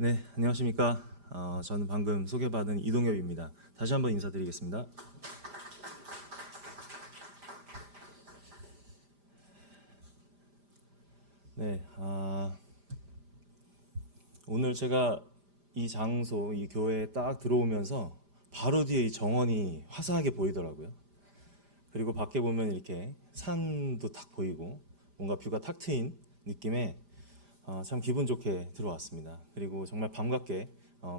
네, 안녕하십니까. 저는 방금 소개받은 이동엽입니다. 다시 한번 인사드리겠습니다. 네, 오늘 제가 이 장소, 이 교회에 딱 들어오면서 바로 뒤에 이 정원이 화사하게 보이더라고요. 그리고 밖에 보면 이렇게 산도 딱 보이고 뭔가 뷰가 탁 트인 느낌에 참 기분 좋게 들어왔습니다. 그리고 정말 반갑게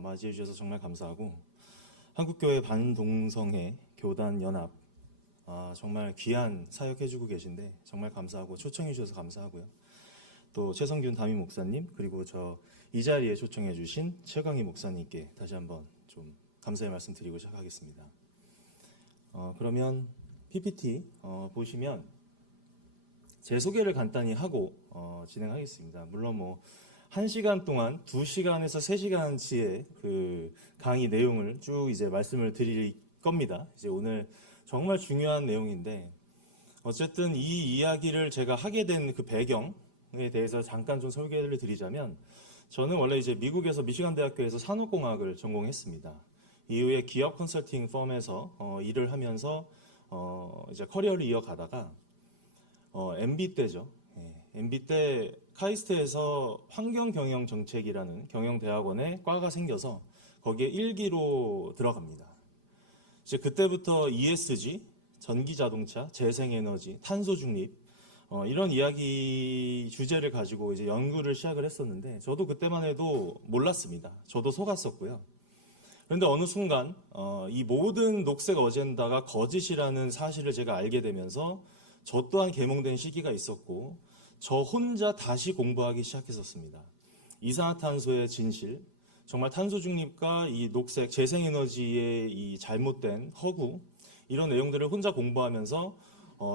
맞이해 주셔서 정말 감사하고 한국교회 반동성애 교단 연합 정말 귀한 사역해주고 계신데 정말 감사하고 초청해 주셔서 감사하고요. 또 최성균 담임 목사님 그리고 저 이 자리에 초청해 주신 최광희 목사님께 다시 한번 좀 감사의 말씀 드리고 시작하겠습니다. 그러면 PPT 보시면 제 소개를 간단히 하고 진행하겠습니다. 물론 뭐 1시간 동안 2시간에서 3시간치의 그 강의 내용을 쭉 이제 말씀을 드릴 겁니다. 이제 오늘 정말 중요한 내용인데 어쨌든 이 이야기를 제가 하게 된 그 배경에 대해서 잠깐 좀 설계를 드리자면 저는 원래 이제 미국에서 미시간 대학교에서 산업공학을 전공했습니다. 이후에 기업 컨설팅 펌에서 일을 하면서 이제 커리어를 이어가다가 MB 때죠. MB 때 카이스트에서 환경경영정책이라는 경영대학원에 과가 생겨서 거기에 1기로 들어갑니다. 이제 그때부터 ESG, 전기자동차, 재생에너지, 탄소중립 이런 이야기 주제를 가지고 이제 연구를 시작을 했었는데 저도 그때만 해도 몰랐습니다. 저도 속았었고요. 그런데 어느 순간 이 모든 녹색 어젠다가 거짓이라는 사실을 제가 알게 되면서 저 또한 계몽된 시기가 있었고 저 혼자 다시 공부하기 시작했었습니다. 이산화탄소의 진실, 정말 탄소 중립과 이 녹색 재생에너지의 이 잘못된 허구 이런 내용들을 혼자 공부하면서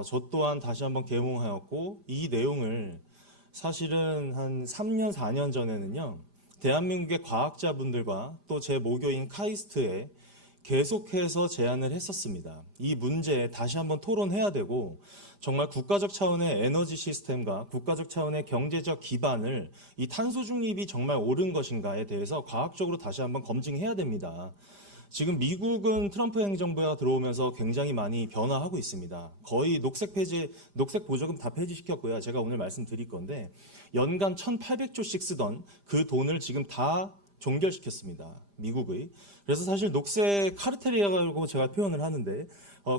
저 또한 다시 한번 계몽하였고 이 내용을 사실은 한 3년 4년 전에는요 대한민국의 과학자분들과 또 제 모교인 카이스트에 계속해서 제안을 했었습니다. 이 문제에 다시 한번 토론해야 되고 정말 국가적 차원의 에너지 시스템과 국가적 차원의 경제적 기반을 이 탄소 중립이 정말 옳은 것인가에 대해서 과학적으로 다시 한번 검증해야 됩니다. 지금 미국은 트럼프 행정부가 들어오면서 굉장히 많이 변화하고 있습니다. 거의 녹색 보조금 다 폐지시켰고요. 제가 오늘 말씀드릴 건데 연간 1,800조씩 쓰던 그 돈을 지금 다 종결시켰습니다. 미국의. 그래서 사실 녹색 카르텔이라고 제가 표현을 하는데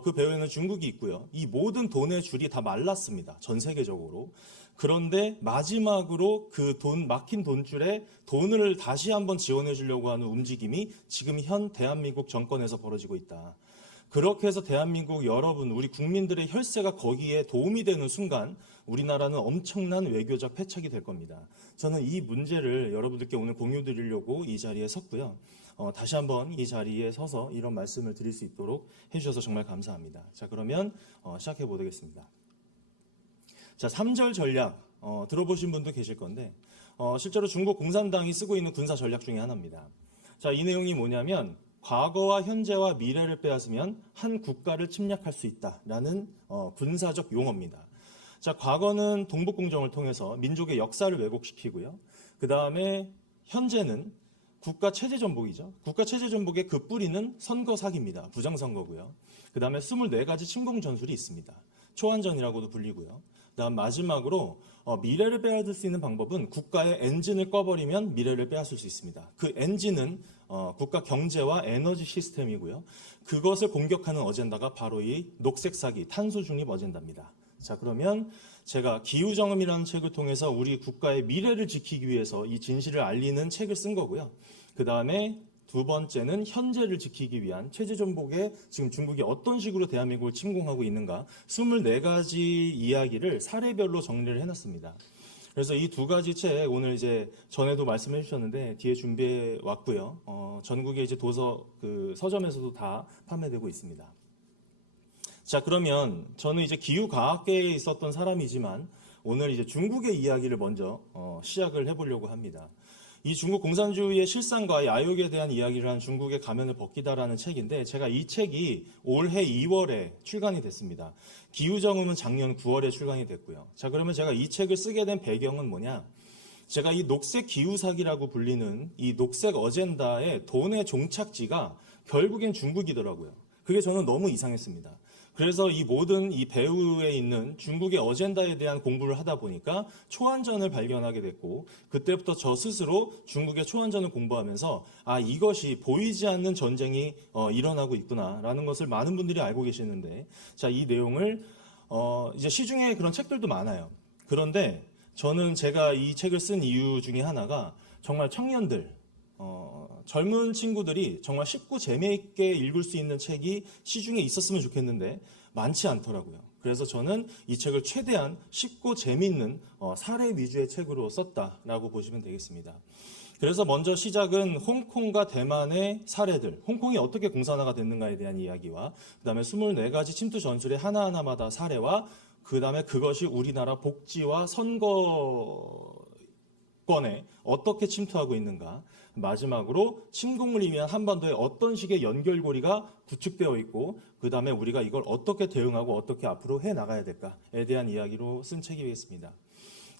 그 배후에는 중국이 있고요. 이 모든 돈의 줄이 다 말랐습니다. 전 세계적으로. 그런데 마지막으로 그 막힌 돈줄에 돈을 다시 한번 지원해 주려고 하는 움직임이 지금 현 대한민국 정권에서 벌어지고 있다. 그렇게 해서 대한민국 여러분, 우리 국민들의 혈세가 거기에 도움이 되는 순간 우리나라는 엄청난 외교적 패착이 될 겁니다. 저는 이 문제를 여러분들께 오늘 공유 드리려고 이 자리에 섰고요. 다시 한번 이 자리에 서서 이런 말씀을 드릴 수 있도록 해주셔서 정말 감사합니다. 자, 그러면 시작해 보겠습니다. 자, 3절 전략 들어보신 분도 계실 건데 실제로 중국 공산당이 쓰고 있는 군사 전략 중에 하나입니다. 자, 이 내용이 뭐냐면 과거와 현재와 미래를 빼앗으면 한 국가를 침략할 수 있다라는 군사적 용어입니다. 자, 과거는 동북공정을 통해서 민족의 역사를 왜곡시키고요. 그 다음에 현재는 국가 체제 전복이죠. 국가 체제 전복의 그 뿌리는 선거 사기입니다. 부정선거고요. 그 다음에 24가지 침공 전술이 있습니다. 초안전이라고도 불리고요. 그다음 마지막으로 미래를 빼앗을 수 있는 방법은 국가의 엔진을 꺼버리면 미래를 빼앗을 수 있습니다. 그 엔진은 국가 경제와 에너지 시스템이고요. 그것을 공격하는 어젠다가 바로 이 녹색 사기, 탄소 중립 어젠다입니다. 자, 그러면 제가 기후정음이라는 책을 통해서 우리 국가의 미래를 지키기 위해서 이 진실을 알리는 책을 쓴 거고요. 그 다음에 두 번째는 현재를 지키기 위한 체제 전복에 지금 중국이 어떤 식으로 대한민국을 침공하고 있는가 24가지 이야기를 사례별로 정리를 해놨습니다. 그래서 이 두 가지 책 오늘 이제 전에도 말씀해 주셨는데 뒤에 준비해 왔고요. 전국의 이제 서점에서도 다 판매되고 있습니다. 자, 그러면 저는 이제 기후과학계에 있었던 사람이지만 오늘 이제 중국의 이야기를 먼저 시작을 해보려고 합니다. 이 중국 공산주의의 실상과 야욕에 대한 이야기를 한 중국의 가면을 벗기다라는 책인데 제가 이 책이 올해 2월에 출간이 됐습니다. 기후정음은 작년 9월에 출간이 됐고요. 자, 그러면 제가 이 책을 쓰게 된 배경은 뭐냐? 제가 이 녹색 기후 사기라고 불리는 이 녹색 어젠다의 돈의 종착지가 결국엔 중국이더라고요. 그게 저는 너무 이상했습니다. 그래서 이 모든 이 배후에 있는 중국의 어젠다에 대한 공부를 하다 보니까 초안전을 발견하게 됐고, 그때부터 저 스스로 중국의 초안전을 공부하면서 이것이 보이지 않는 전쟁이 일어나고 있구나라는 것을 많은 분들이 알고 계시는데, 자, 이 내용을 이제 시중에 그런 책들도 많아요. 그런데 저는 제가 이 책을 쓴 이유 중에 하나가 정말 청년들, 젊은 친구들이 정말 쉽고 재미있게 읽을 수 있는 책이 시중에 있었으면 좋겠는데 많지 않더라고요. 그래서 저는 이 책을 최대한 쉽고 재미있는 사례 위주의 책으로 썼다라고 보시면 되겠습니다. 그래서 먼저 시작은 홍콩과 대만의 사례들, 홍콩이 어떻게 공산화가 됐는가에 대한 이야기와 그다음에 24가지 침투 전술의 하나하나마다 사례와 그다음에 그것이 우리나라 복지와 선거권에 어떻게 침투하고 있는가, 마지막으로 침공을 위한 한반도에 어떤 식의 연결고리가 구축되어 있고 그다음에 우리가 이걸 어떻게 대응하고 어떻게 앞으로 해나가야 될까에 대한 이야기로 쓴 책이겠습니다.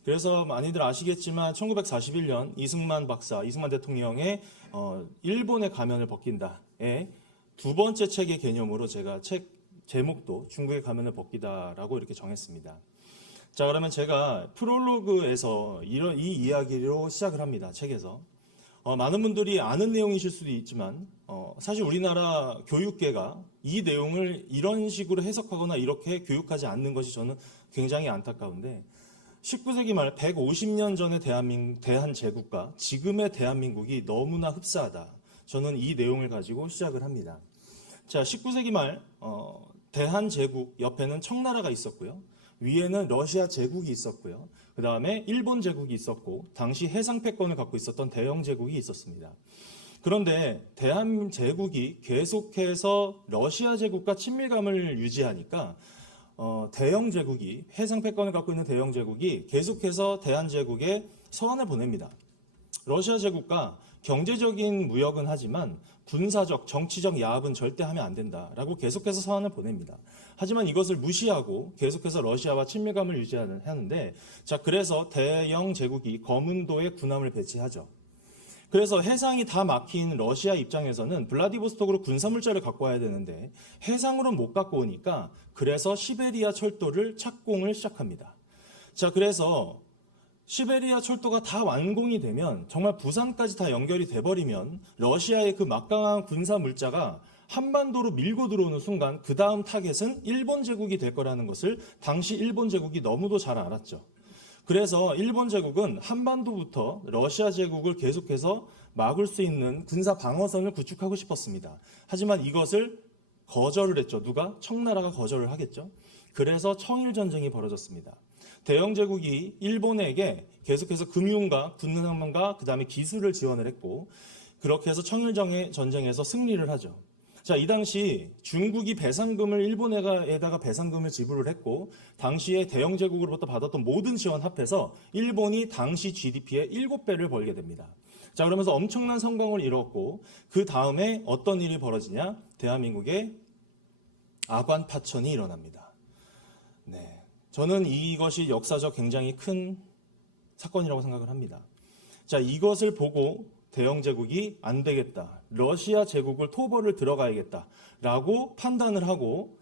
그래서 많이들 아시겠지만 1941년 이승만 대통령의 일본의 가면을 벗긴다의 두 번째 책의 개념으로 제가 책 제목도 중국의 가면을 벗기다라고 이렇게 정했습니다. 자, 그러면 제가 프롤로그에서 이 이야기로 시작을 합니다. 책에서. 많은 분들이 아는 내용이실 수도 있지만 사실 우리나라 교육계가 이 내용을 이런 식으로 해석하거나 이렇게 교육하지 않는 것이 저는 굉장히 안타까운데, 19세기 말 150년 전의 대한제국과 지금의 대한민국이 너무나 흡사하다. 저는 이 내용을 가지고 시작을 합니다. 자, 19세기 말 대한제국 옆에는 청나라가 있었고요. 위에는 러시아 제국이 있었고요. 그 다음에 일본 제국이 있었고 당시 해상 패권을 갖고 있었던 대영 제국이 있었습니다. 그런데 대한제국이 계속해서 러시아 제국과 친밀감을 유지하니까 대영 제국이, 해상 패권을 갖고 있는 대영 제국이 계속해서 대한제국에 서한을 보냅니다. 러시아 제국과 경제적인 무역은 하지만 군사적, 정치적 야합은 절대 하면 안 된다라고 계속해서 서한을 보냅니다. 하지만 이것을 무시하고 계속해서 러시아와 친밀감을 유지하는데, 자, 그래서 대영 제국이 거문도에 군함을 배치하죠. 그래서 해상이 다 막힌 러시아 입장에서는 블라디보스톡으로 군사물자를 갖고 와야 되는데 해상으로는 못 갖고 오니까 그래서 시베리아 철도를 착공을 시작합니다. 자, 그래서 시베리아 철도가 다 완공이 되면 정말 부산까지 다 연결이 돼버리면 러시아의 그 막강한 군사 물자가 한반도로 밀고 들어오는 순간 그 다음 타겟은 일본 제국이 될 거라는 것을 당시 일본 제국이 너무도 잘 알았죠. 그래서 일본 제국은 한반도부터 러시아 제국을 계속해서 막을 수 있는 군사 방어선을 구축하고 싶었습니다. 하지만 이것을 거절을 했죠. 누가? 청나라가 거절을 하겠죠. 그래서 청일전쟁이 벌어졌습니다. 대영 제국이 일본에게 계속해서 금융과 군함과 그다음에 기술을 지원을 했고 그렇게 해서 청일전쟁에서 승리를 하죠. 자, 이 당시 중국이 배상금을 일본에다가 배상금을 지불을 했고 당시에 대영 제국으로부터 받았던 모든 지원 합해서 일본이 당시 GDP의 7배를 벌게 됩니다. 자, 그러면서 엄청난 성공을 이뤘고 그 다음에 어떤 일이 벌어지냐? 대한민국에 아관 파천이 일어납니다. 네, 저는 이것이 역사적 굉장히 큰 사건이라고 생각을 합니다. 자, 이것을 보고 대영 제국이 안 되겠다, 러시아 제국을 토벌을 들어가야겠다라고 판단을 하고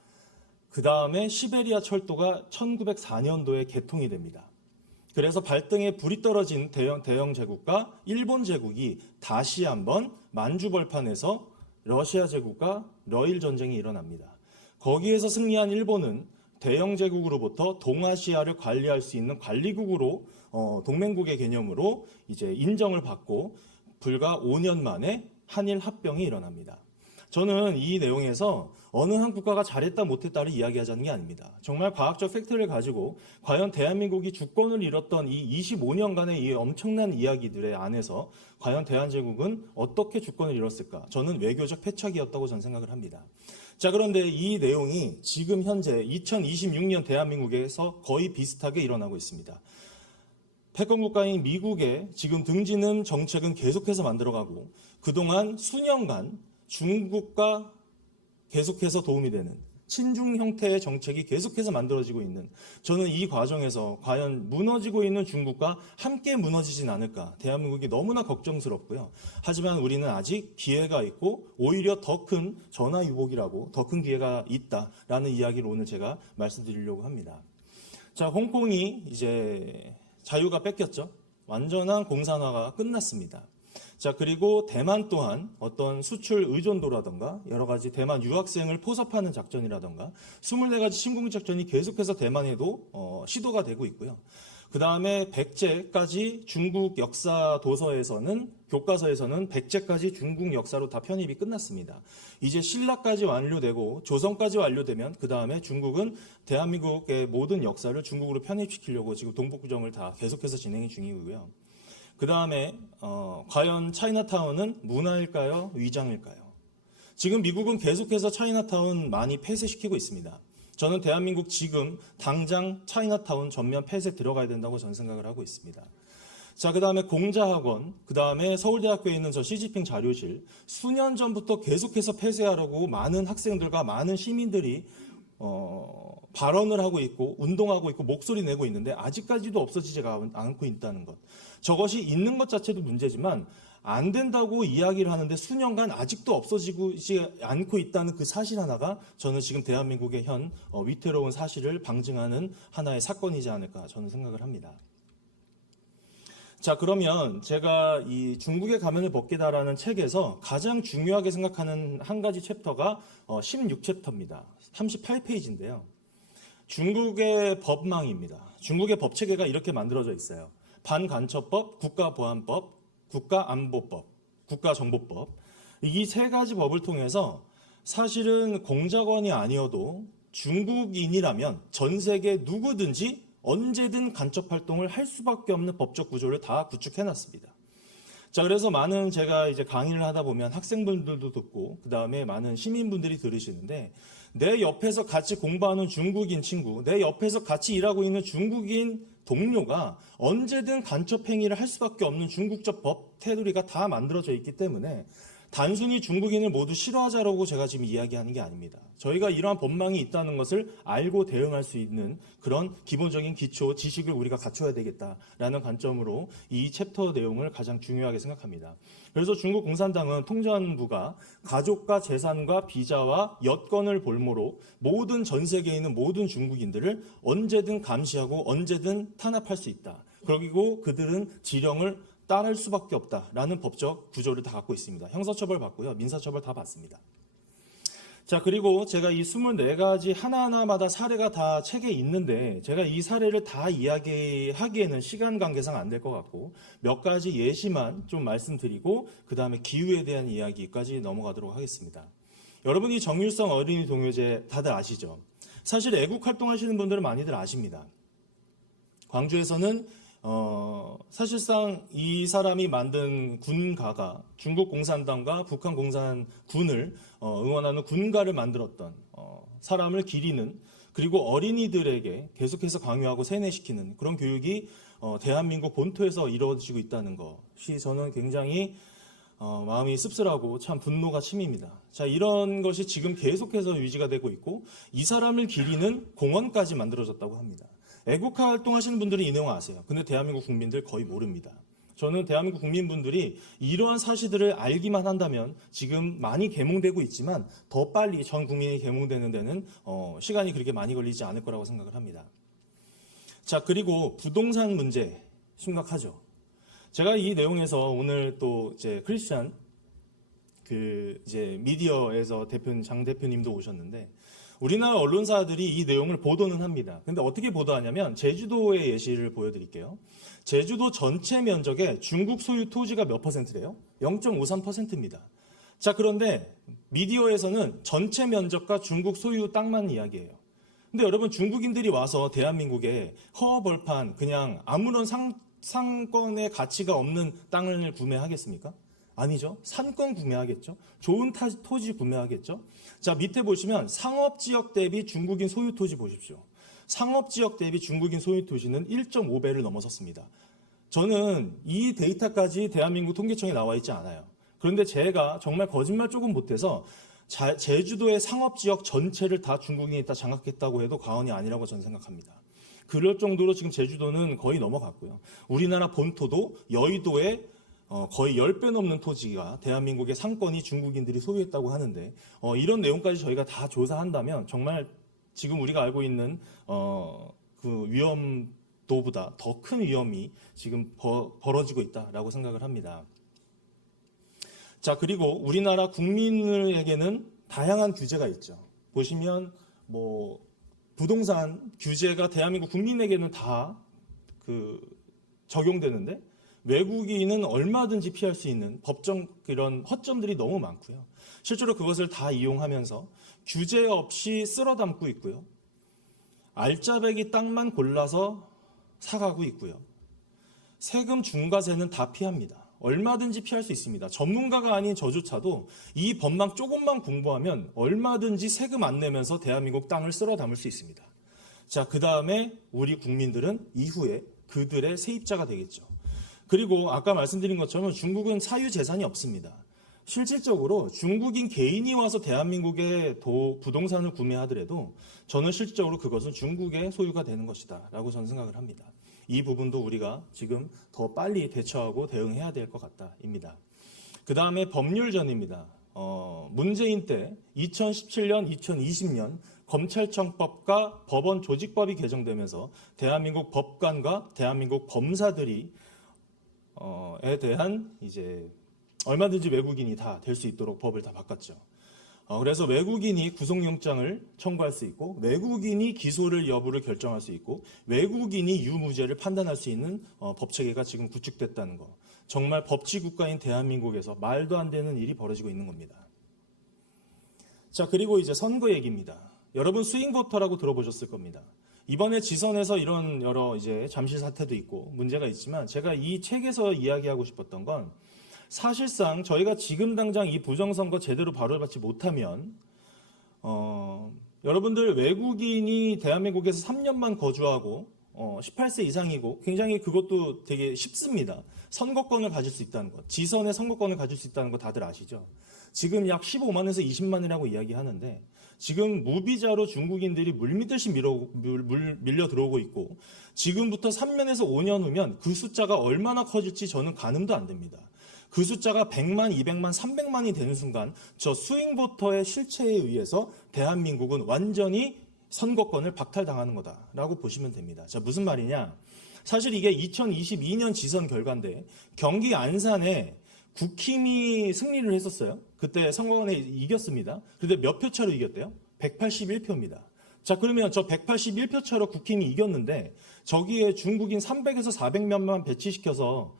그 다음에 시베리아 철도가 1904년도에 개통이 됩니다. 그래서 발등에 불이 떨어진 대영 제국과 일본 제국이 다시 한번 만주벌판에서 러시아 제국과 러일 전쟁이 일어납니다. 거기에서 승리한 일본은 대영 제국으로부터 동아시아를 관리할 수 있는 관리국으로 동맹국의 개념으로 이제 인정을 받고 불과 5년 만에 한일 합병이 일어납니다. 저는 이 내용에서 어느 한 국가가 잘했다 못했다를 이야기하자는 게 아닙니다. 정말 과학적 팩트를 가지고 과연 대한민국이 주권을 잃었던 이 25년간의 이 엄청난 이야기들의 안에서 과연 대한제국은 어떻게 주권을 잃었을까? 저는 외교적 패착이었다고 저는 생각을 합니다. 자, 그런데 이 내용이 지금 현재 2026년 대한민국에서 거의 비슷하게 일어나고 있습니다. 패권국가인 미국의 지금 등지는 정책은 계속해서 만들어가고 그동안 수년간 중국과 계속해서 도움이 되는 친중 형태의 정책이 계속해서 만들어지고 있는, 저는 이 과정에서 과연 무너지고 있는 중국과 함께 무너지진 않을까, 대한민국이 너무나 걱정스럽고요. 하지만 우리는 아직 기회가 있고 오히려 더 큰 전화유복이라고, 더 큰 기회가 있다라는 이야기를 오늘 제가 말씀드리려고 합니다. 자, 홍콩이 이제 자유가 뺏겼죠. 완전한 공산화가 끝났습니다. 자, 그리고 대만 또한 어떤 수출 의존도라던가 여러 가지 대만 유학생을 포섭하는 작전이라던가 24가지 침공 작전이 계속해서 대만에도 시도가 되고 있고요. 그 다음에 백제까지 중국 역사 도서에서는, 교과서에서는 백제까지 중국 역사로 다 편입이 끝났습니다. 이제 신라까지 완료되고 조선까지 완료되면 그 다음에 중국은 대한민국의 모든 역사를 중국으로 편입시키려고 지금 동북구정을 다 계속해서 진행 중이고요. 그 다음에 과연 차이나타운은 문화일까요? 위장일까요? 지금 미국은 계속해서 차이나타운 많이 폐쇄시키고 있습니다. 저는 대한민국 지금 당장 차이나타운 전면 폐쇄 들어가야 된다고 저는 생각을 하고 있습니다. 자, 그 다음에 공자학원, 그 다음에 서울대학교에 있는 저 시진핑 자료실, 수년 전부터 계속해서 폐쇄하려고 많은 학생들과 많은 시민들이 발언을 하고 있고 운동하고 있고 목소리 내고 있는데 아직까지도 없어지지가 않고 있다는 것. 저것이 있는 것 자체도 문제지만 안 된다고 이야기를 하는데 수년간 아직도 없어지지 않고 있다는 그 사실 하나가 저는 지금 대한민국의 현 위태로운 사실을 방증하는 하나의 사건이지 않을까 저는 생각을 합니다. 자, 그러면 제가 이 중국의 가면을 벗기다라는 책에서 가장 중요하게 생각하는 한 가지 챕터가 16챕터입니다. 38페이지인데요. 중국의 법망입니다. 중국의 법체계가 이렇게 만들어져 있어요. 반간첩법, 국가보안법, 국가안보법, 국가정보법. 이 세 가지 법을 통해서 사실은 공작원이 아니어도 중국인이라면 전 세계 누구든지 언제든 간첩 활동을 할 수밖에 없는 법적 구조를 다 구축해놨습니다. 자, 그래서 많은 제가 이제 강의를 하다 보면 학생분들도 듣고 그 다음에 많은 시민분들이 들으시는데 내 옆에서 같이 공부하는 중국인 친구, 내 옆에서 같이 일하고 있는 중국인 동료가 언제든 간첩 행위를 할 수밖에 없는 중국적 법 테두리가 다 만들어져 있기 때문에 단순히 중국인을 모두 싫어하자라고 제가 지금 이야기하는 게 아닙니다. 저희가 이러한 법망이 있다는 것을 알고 대응할 수 있는 그런 기본적인 기초 지식을 우리가 갖춰야 되겠다라는 관점으로 이 챕터 내용을 가장 중요하게 생각합니다. 그래서 중국 공산당은 통전부가 가족과 재산과 비자와 여건을 볼모로 모든 전 세계에 있는 모든 중국인들을 언제든 감시하고 언제든 탄압할 수 있다. 그리고 그들은 지령을 따를 수밖에 없다라는 법적 구조를 다 갖고 있습니다. 형사처벌 받고요. 민사처벌 다 받습니다. 자, 그리고 제가 이 24가지 하나하나마다 사례가 다 책에 있는데 제가 이 사례를 다 이야기하기에는 시간 관계상 안 될 것 같고 몇 가지 예시만 좀 말씀드리고 그 다음에 기후에 대한 이야기까지 넘어가도록 하겠습니다. 여러분이 정일성 어린이 동요제 다들 아시죠? 사실 애국 활동하시는 분들은 많이들 아십니다. 광주에서는 사실상 이 사람이 만든 군가가 중국 공산당과 북한 공산군을 응원하는 군가를 만들었던 사람을 기리는, 그리고 어린이들에게 계속해서 강요하고 세뇌시키는 그런 교육이 대한민국 본토에서 이루어지고 있다는 것이 저는 굉장히 마음이 씁쓸하고 참 분노가 치밉니다. 자, 이런 것이 지금 계속해서 유지가 되고 있고 이 사람을 기리는 공원까지 만들어졌다고 합니다. 애국화 활동하시는 분들은 이 내용 아세요. 근데 대한민국 국민들 거의 모릅니다. 저는 대한민국 국민분들이 이러한 사실들을 알기만 한다면 지금 많이 계몽되고 있지만 더 빨리 전 국민이 계몽되는 데는 시간이 그렇게 많이 걸리지 않을 거라고 생각을 합니다. 자, 그리고 부동산 문제 심각하죠. 제가 이 내용에서 오늘 또 이제 크리스찬 이제 미디어에서 장 대표님도 오셨는데 우리나라 언론사들이 이 내용을 보도는 합니다. 근데 어떻게 보도하냐면 제주도의 예시를 보여드릴게요. 제주도 전체 면적의 중국 소유 토지가 몇 퍼센트래요? 0.53%입니다. 자, 그런데 미디어에서는 전체 면적과 중국 소유 땅만 이야기해요. 근데 여러분, 중국인들이 와서 대한민국에 허허벌판 그냥 아무런 상권의 가치가 없는 땅을 구매하겠습니까? 아니죠. 산권 구매하겠죠. 좋은 토지 구매하겠죠. 자, 밑에 보시면 상업지역 대비 중국인 소유 토지 보십시오. 상업지역 대비 중국인 소유 토지는 1.5배를 넘어섰습니다. 저는 이 데이터까지 대한민국 통계청에 나와 있지 않아요. 그런데 제가 정말 거짓말 조금 못해서 제주도의 상업지역 전체를 다 중국인이 다 장악했다고 해도 과언이 아니라고 저는 생각합니다. 그럴 정도로 지금 제주도는 거의 넘어갔고요. 우리나라 본토도 여의도에 거의 10배 넘는 토지가 대한민국의 상권이 중국인들이 소유했다고 하는데 이런 내용까지 저희가 다 조사한다면 정말 지금 우리가 알고 있는 그 위험도보다 더 큰 위험이 지금 벌어지고 있다라고 생각을 합니다. 자, 그리고 우리나라 국민에게는 다양한 규제가 있죠. 보시면 뭐 부동산 규제가 대한민국 국민에게는 다 적용되는데 외국인은 얼마든지 피할 수 있는 법정 이런 허점들이 너무 많고요. 실제로 그것을 다 이용하면서 규제 없이 쓸어 담고 있고요. 알짜배기 땅만 골라서 사가고 있고요. 세금 중과세는 다 피합니다. 얼마든지 피할 수 있습니다. 전문가가 아닌 저조차도 이 법만 조금만 공부하면 얼마든지 세금 안 내면서 대한민국 땅을 쓸어 담을 수 있습니다. 자, 그 다음에 우리 국민들은 이후에 그들의 세입자가 되겠죠. 그리고 아까 말씀드린 것처럼 중국은 사유재산이 없습니다. 실질적으로 중국인 개인이 와서 대한민국의 부동산을 구매하더라도 저는 실질적으로 그것은 중국의 소유가 되는 것이다 라고 저는 생각을 합니다. 이 부분도 우리가 지금 더 빨리 대처하고 대응해야 될 것 같다입니다. 그 다음에 법률전입니다. 문재인 때 2017년, 2020년 검찰청법과 법원 조직법이 개정되면서 대한민국 법관과 대한민국 검사들이 에 대한 이제 얼마든지 외국인이 다 될 수 있도록 법을 다 바꿨죠. 그래서 외국인이 구속영장을 청구할 수 있고 외국인이 기소를 여부를 결정할 수 있고 외국인이 유무죄를 판단할 수 있는 법체계가 지금 구축됐다는 거. 정말 법치국가인 대한민국에서 말도 안 되는 일이 벌어지고 있는 겁니다. 자, 그리고 이제 선거 얘기입니다. 여러분 스윙보터라고 들어보셨을 겁니다. 이번에 지선에서 이런 여러 이제 잠실 사태도 있고 문제가 있지만 제가 이 책에서 이야기하고 싶었던 건 사실상 저희가 지금 당장 이 부정선거 제대로 바로잡지 못하면 여러분들 외국인이 대한민국에서 3년만 거주하고 18세 이상이고 굉장히 그것도 되게 쉽습니다. 선거권을 가질 수 있다는 것, 지선의 선거권을 가질 수 있다는 거 다들 아시죠? 지금 약 15만에서 20만이라고 이야기하는데 지금 무비자로 중국인들이 물밀듯이 밀려 들어오고 있고 지금부터 3년에서 5년 후면 그 숫자가 얼마나 커질지 저는 가늠도 안 됩니다. 그 숫자가 100만, 200만, 300만이 되는 순간 저 스윙보터의 실체에 의해서 대한민국은 완전히 선거권을 박탈당하는 거다라고 보시면 됩니다. 자, 무슨 말이냐? 사실 이게 2022년 지선 결과인데 경기 안산에 국힘이 승리를 했었어요. 그때 선거권에 이겼습니다. 그런데 몇 표 차로 이겼대요? 181표입니다. 자, 그러면 저 181표 차로 국힘이 이겼는데 저기에 중국인 300에서 400명만 배치시켜서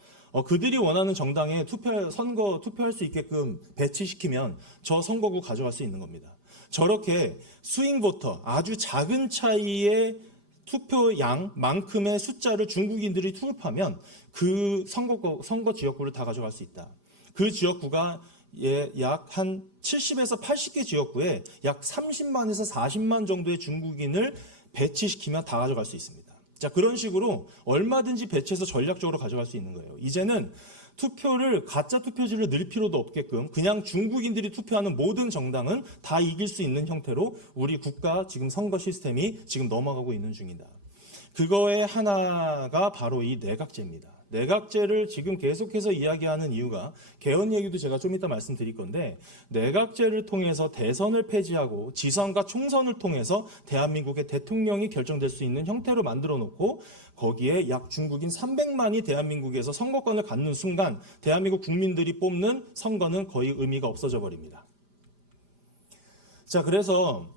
그들이 원하는 정당에 투표할 수 있게끔 배치시키면 저 선거구 가져갈 수 있는 겁니다. 저렇게 스윙보터 아주 작은 차이의 투표양만큼의 숫자를 중국인들이 투입하면 그 선거 지역구를 다 가져갈 수 있다. 그 지역구가 약 한 70에서 80개 지역구에 약 30만에서 40만 정도의 중국인을 배치시키면 다 가져갈 수 있습니다. 자, 그런 식으로 얼마든지 배치해서 전략적으로 가져갈 수 있는 거예요. 이제는 가짜 투표지를 넣을 필요도 없게끔 그냥 중국인들이 투표하는 모든 정당은 다 이길 수 있는 형태로 우리 국가 지금 선거 시스템이 지금 넘어가고 있는 중이다. 그거의 하나가 바로 이 내각제입니다. 내각제를 지금 계속해서 이야기하는 이유가 개헌 얘기도 제가 좀 이따 말씀드릴 건데 내각제를 통해서 대선을 폐지하고 지선과 총선을 통해서 대한민국의 대통령이 결정될 수 있는 형태로 만들어 놓고 거기에 약 중국인 300만이 대한민국에서 선거권을 갖는 순간 대한민국 국민들이 뽑는 선거는 거의 의미가 없어져 버립니다. 자, 그래서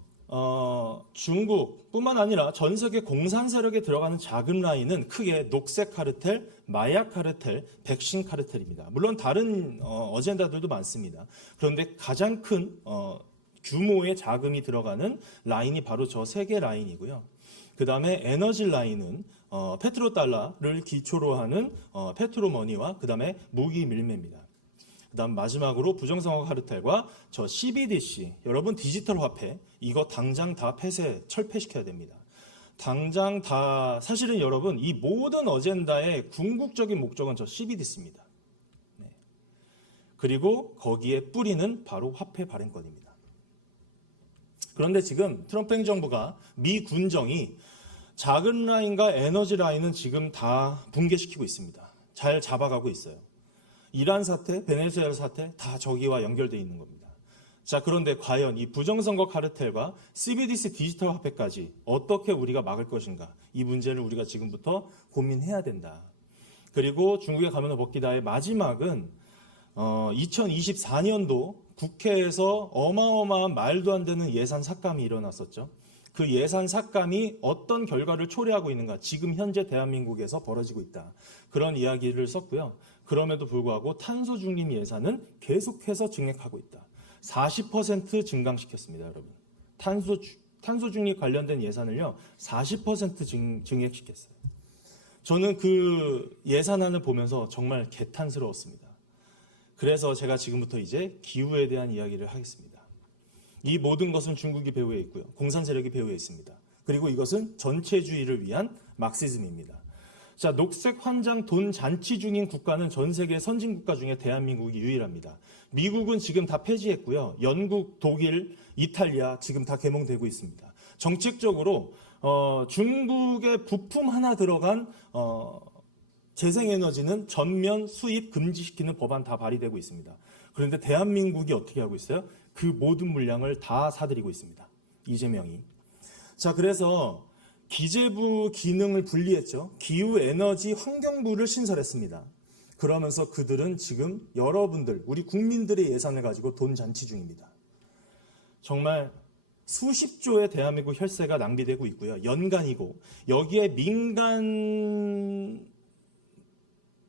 중국뿐만 아니라 전 세계 공산 세력에 들어가는 작은 라인은 크게 녹색 카르텔, 마약 카르텔, 백신 카르텔입니다. 물론 다른 어젠다들도 많습니다. 그런데 가장 큰 규모의 자금이 들어가는 라인이 바로 저 세 개 라인이고요. 그 다음에 에너지 라인은 페트로달러를 기초로 하는 페트로머니와 그 다음에 무기 밀매입니다. 그 다음 마지막으로 부정선거 카르텔과 저 CBDC, 여러분 디지털 화폐, 이거 당장 다 철폐시켜야 됩니다. 당장 다, 사실은 여러분 이 모든 어젠다의 궁극적인 목적은 저 CBDC입니다. 네. 그리고 거기에 뿌리는 바로 화폐 발행권입니다. 그런데 지금 트럼프 행정부가 미 군정이 작은 라인과 에너지 라인은 지금 다 붕괴시키고 있습니다. 잘 잡아가고 있어요. 이란 사태, 베네수엘라 사태 다 저기와 연결되어 있는 겁니다. 자, 그런데 과연 이 부정선거 카르텔과 CBDC 디지털 화폐까지 어떻게 우리가 막을 것인가? 이 문제를 우리가 지금부터 고민해야 된다. 그리고 중국의 가면을 벗기다의 마지막은 2024년도 국회에서 어마어마한 말도 안 되는 예산 삭감이 일어났었죠. 그 예산 삭감이 어떤 결과를 초래하고 있는가? 지금 현재 대한민국에서 벌어지고 있다. 그런 이야기를 썼고요. 그럼에도 불구하고 탄소 중립 예산은 계속해서 증액하고 있다. 40% 증강시켰습니다, 여러분. 탄소 중립 관련된 예산을요, 40% 증액시켰어요. 저는 그 예산안을 보면서 정말 개탄스러웠습니다. 그래서 제가 지금부터 이제 기후에 대한 이야기를 하겠습니다. 이 모든 것은 중국이 배후에 있고요. 공산 세력이 배후에 있습니다. 그리고 이것은 전체주의를 위한 막시즘입니다. 자, 녹색 환장 돈 잔치 중인 국가는 전 세계 선진국가 중에 대한민국이 유일합니다. 미국은 지금 다 폐지했고요. 영국, 독일, 이탈리아 지금 다 개몽되고 있습니다. 정책적으로 중국의 부품 하나 들어간 재생에너지는 전면 수입 금지시키는 법안 다 발의되고 있습니다. 그런데 대한민국이 어떻게 하고 있어요? 그 모든 물량을 다 사들이고 있습니다. 이재명이. 자, 그래서 기재부 기능을 분리했죠. 기후에너지 환경부를 신설했습니다. 그러면서 그들은 지금 여러분들, 우리 국민들의 예산을 가지고 돈 잔치 중입니다. 정말 수십 조의 대한민국 혈세가 낭비되고 있고요. 연간이고 여기에 민간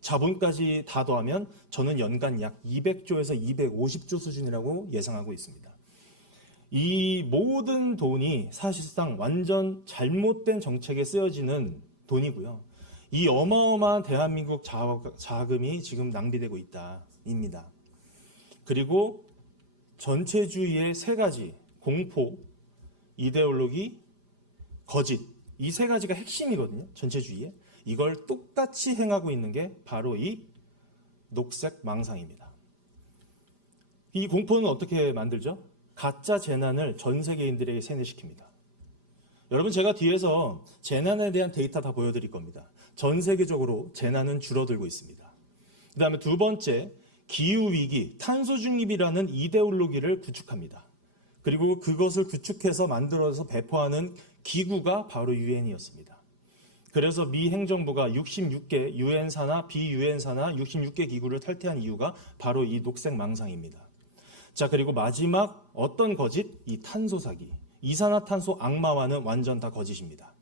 자본까지 다 더하면 저는 연간 약 200조에서 250조 수준이라고 예상하고 있습니다. 이 모든 돈이 사실상 완전 잘못된 정책에 쓰여지는 돈이고요. 이 어마어마한 대한민국 자금이 지금 낭비되고 있다입니다. 그리고 전체주의의 세 가지, 공포, 이데올로기, 거짓, 이 세 가지가 핵심이거든요. 전체주의에. 이걸 똑같이 행하고 있는 게 바로 이 녹색 망상입니다. 이 공포는 어떻게 만들죠? 가짜 재난을 전 세계인들에게 세뇌시킵니다. 여러분, 제가 뒤에서 재난에 대한 데이터 다 보여드릴 겁니다. 전 세계적으로 재난은 줄어들고 있습니다. 그 다음에 두 번째, 기후위기, 탄소 중립이라는 이데올로기를 구축합니다. 그리고 그것을 구축해서 만들어서 배포하는 기구가 바로 유엔이었습니다. 그래서 미 행정부가 66개 유엔사나 비유엔사나 66개 기구를 탈퇴한 이유가 바로 이 녹색 망상입니다. 자, 그리고 마지막 어떤 거짓? 이 탄소 사기. 이산화탄소 악마화는 완전 다 거짓입니다.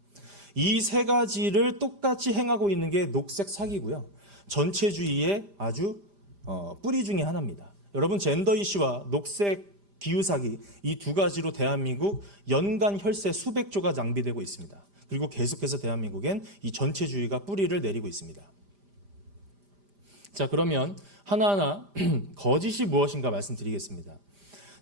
이 세 가지를 똑같이 행하고 있는 게 녹색 사기고요. 전체주의의 아주 뿌리 중에 하나입니다. 여러분, 젠더 이슈와 녹색 기후 사기, 이 두 가지로 대한민국 연간 혈세 수백 조가 낭비되고 있습니다. 그리고 계속해서 대한민국엔 이 전체주의가 뿌리를 내리고 있습니다. 자, 그러면 하나하나 거짓이 무엇인가 말씀드리겠습니다.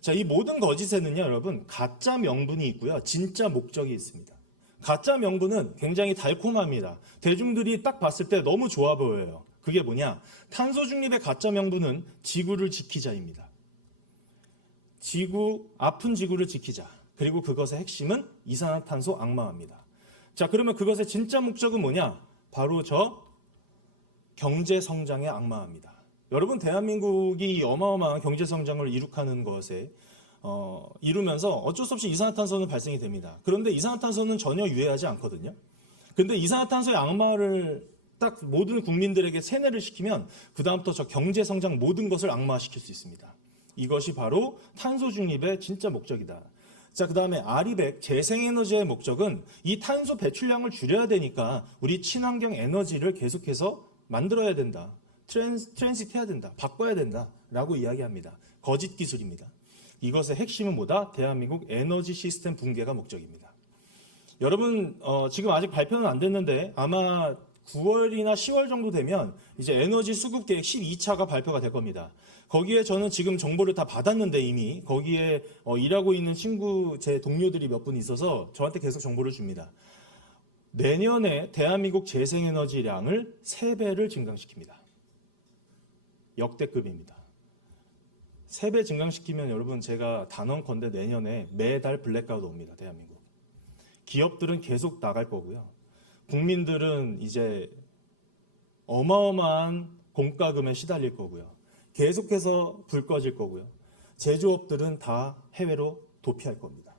자, 이 모든 거짓에는요, 여러분, 가짜 명분이 있고요. 진짜 목적이 있습니다. 가짜 명분은 굉장히 달콤합니다. 대중들이 딱 봤을 때 너무 좋아 보여요. 그게 뭐냐? 탄소 중립의 가짜 명분은 지구를 지키자입니다. 아픈 지구를 지키자. 그리고 그것의 핵심은 이산화탄소 악마화입니다. 자, 그러면 그것의 진짜 목적은 뭐냐? 바로 저 경제 성장의 악마화입니다. 여러분, 대한민국이 어마어마한 경제 성장을 이룩하는 것에 이루면서 어쩔 수 없이 이산화탄소는 발생이 됩니다. 그런데 이산화탄소는 전혀 유해하지 않거든요. 그런데 이산화탄소의 악마를 딱 모든 국민들에게 세뇌를 시키면 그다음부터 저 경제 성장 모든 것을 악마화시킬 수 있습니다. 이것이 바로 탄소 중립의 진짜 목적이다. 자, 그 다음에 아리백 재생에너지의 목적은 이 탄소 배출량을 줄여야 되니까 우리 친환경 에너지를 계속해서 만들어야 된다. 트랜시트해야 된다. 바꿔야 된다라고 이야기합니다. 거짓 기술입니다. 이것의 핵심은 뭐다? 대한민국 에너지 시스템 붕괴가 목적입니다. 여러분, 지금 아직 발표는 안 됐는데 아마 9월이나 10월 정도 되면 이제 에너지 수급 계획 12차가 발표가 될 겁니다. 거기에 저는 지금 정보를 다 받았는데 이미 거기에 일하고 있는 친구, 제 동료들이 몇 분 있어서 저한테 계속 정보를 줍니다. 내년에 대한민국 재생에너지량을 3배를 증강시킵니다. 역대급입니다. 3배 증강시키면 여러분 제가 단언컨대 내년에 매달 블랙아웃 옵니다. 대한민국. 기업들은 계속 나갈 거고요. 국민들은 이제 어마어마한 공과금에 시달릴 거고요. 계속해서 불 꺼질 거고요. 제조업들은 다 해외로 도피할 겁니다.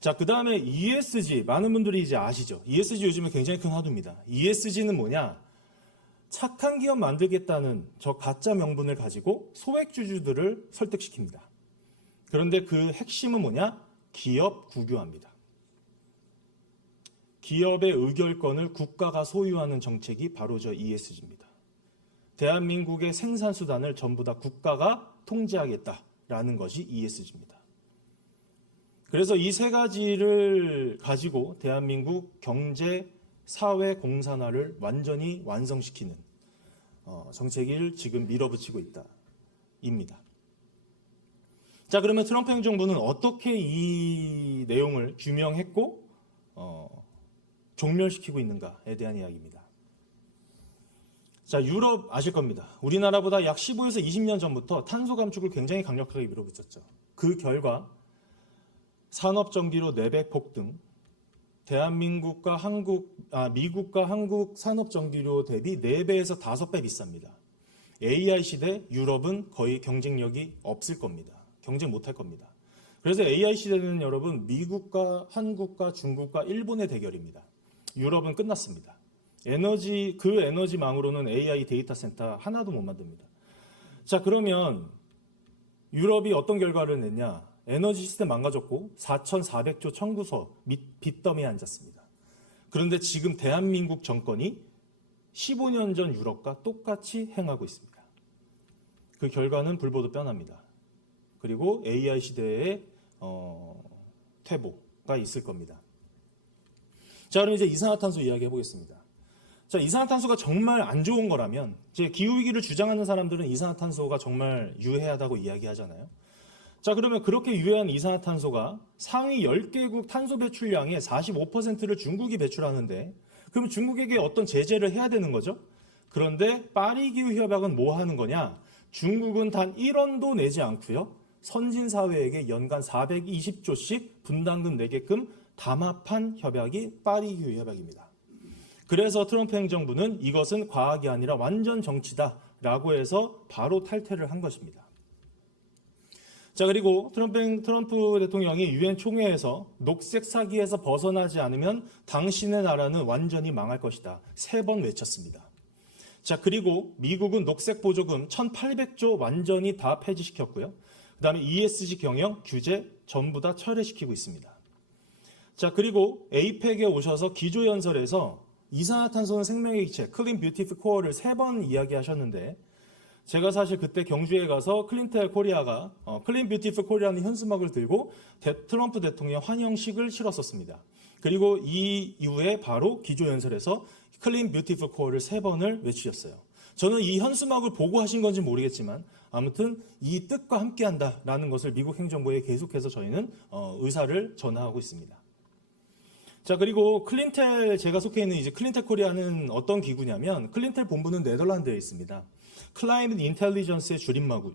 자, 그 다음에 ESG. 많은 분들이 이제 아시죠? ESG 요즘에 굉장히 큰 화두입니다. ESG는 뭐냐? 착한 기업 만들겠다는 저 가짜 명분을 가지고 소액주주들을 설득시킵니다. 그런데 그 핵심은 뭐냐? 기업 국유화입니다. 기업의 의결권을 국가가 소유하는 정책이 바로 저 ESG입니다. 대한민국의 생산수단을 전부 다 국가가 통제하겠다라는 것이 ESG입니다. 그래서 이 3가지를 가지고 대한민국 경제, 사회 공산화를 완전히 완성시키는 정책을 지금 밀어붙이고 있다입니다. 자, 그러면 트럼프 행정부는 어떻게 이 내용을 규명했고 종멸시키고 있는가에 대한 이야기입니다. 자, 유럽 아실 겁니다. 우리나라보다 약 15에서 20년 전부터 탄소 감축을 굉장히 강력하게 밀어붙였죠. 그 결과 산업전기료 4배 폭등, 대한민국과 미국과 한국 산업전기료 대비 4배에서 5배 비쌉니다. AI 시대 유럽은 거의 경쟁력이 없을 겁니다. 경쟁 못할 겁니다. 그래서 AI 시대는 여러분 미국과 한국과 중국과 일본의 대결입니다. 유럽은 끝났습니다. 그 에너지망으로는 AI 데이터 센터 하나도 못 만듭니다. 자, 그러면 유럽이 어떤 결과를 냈냐? 에너지 시스템 망가졌고 4,400조 청구서 및 빚더미에 앉았습니다. 그런데 지금 대한민국 정권이 15년 전 유럽과 똑같이 행하고 있습니다. 그 결과는 불보듯 뻔합니다. 그리고 AI 시대의 퇴보가 있을 겁니다. 자, 그럼 이제 이산화탄소 이야기해 보겠습니다. 자, 이산화탄소가 정말 안 좋은 거라면 이제 기후위기를 주장하는 사람들은 이산화탄소가 정말 유해하다고 이야기하잖아요. 자, 그러면 그렇게 유해한 이산화탄소가 상위 10개국 탄소 배출량의 45%를 중국이 배출하는데 그럼 중국에게 어떤 제재를 해야 되는 거죠? 그런데 파리기후협약은 뭐 하는 거냐? 중국은 단 1원도 내지 않고요. 선진사회에게 연간 420조씩 분담금 내게끔 담합한 협약이 파리기후협약입니다. 그래서 트럼프 행정부는 이것은 과학이 아니라 완전 정치다라고 해서 바로 탈퇴를 한 것입니다. 자, 그리고 트럼프 대통령이 유엔 총회에서 녹색 사기에서 벗어나지 않으면 당신의 나라는 완전히 망할 것이다. 3번 외쳤습니다. 자, 그리고 미국은 녹색 보조금 1,800조 완전히 다 폐지시켰고요. 그 다음에 ESG 경영, 규제 전부 다 철회시키고 있습니다. 자, 그리고 에이펙에 오셔서 기조연설에서 이산화탄소는 생명의 기체, 클린 뷰티풀 코어를 3번 이야기하셨는데 제가 사실 그때 경주에 가서 클린텔 코리아가 클린 뷰티풀 코리아는 현수막을 들고 트럼프 대통령 환영식을 치렀었습니다. 그리고 이 이후에 바로 기조연설에서 클린 뷰티풀 코어를 3번을 외치셨어요. 저는 이 현수막을 보고 하신 건지 모르겠지만 아무튼 이 뜻과 함께한다라는 것을 미국 행정부에 계속해서 저희는 의사를 전하고 있습니다. 자, 그리고 클린텔, 제가 속해 있는 이제 클린텔 코리아는 어떤 기구냐면 클린텔 본부는 네덜란드에 있습니다. 클라이밋 인텔리전스의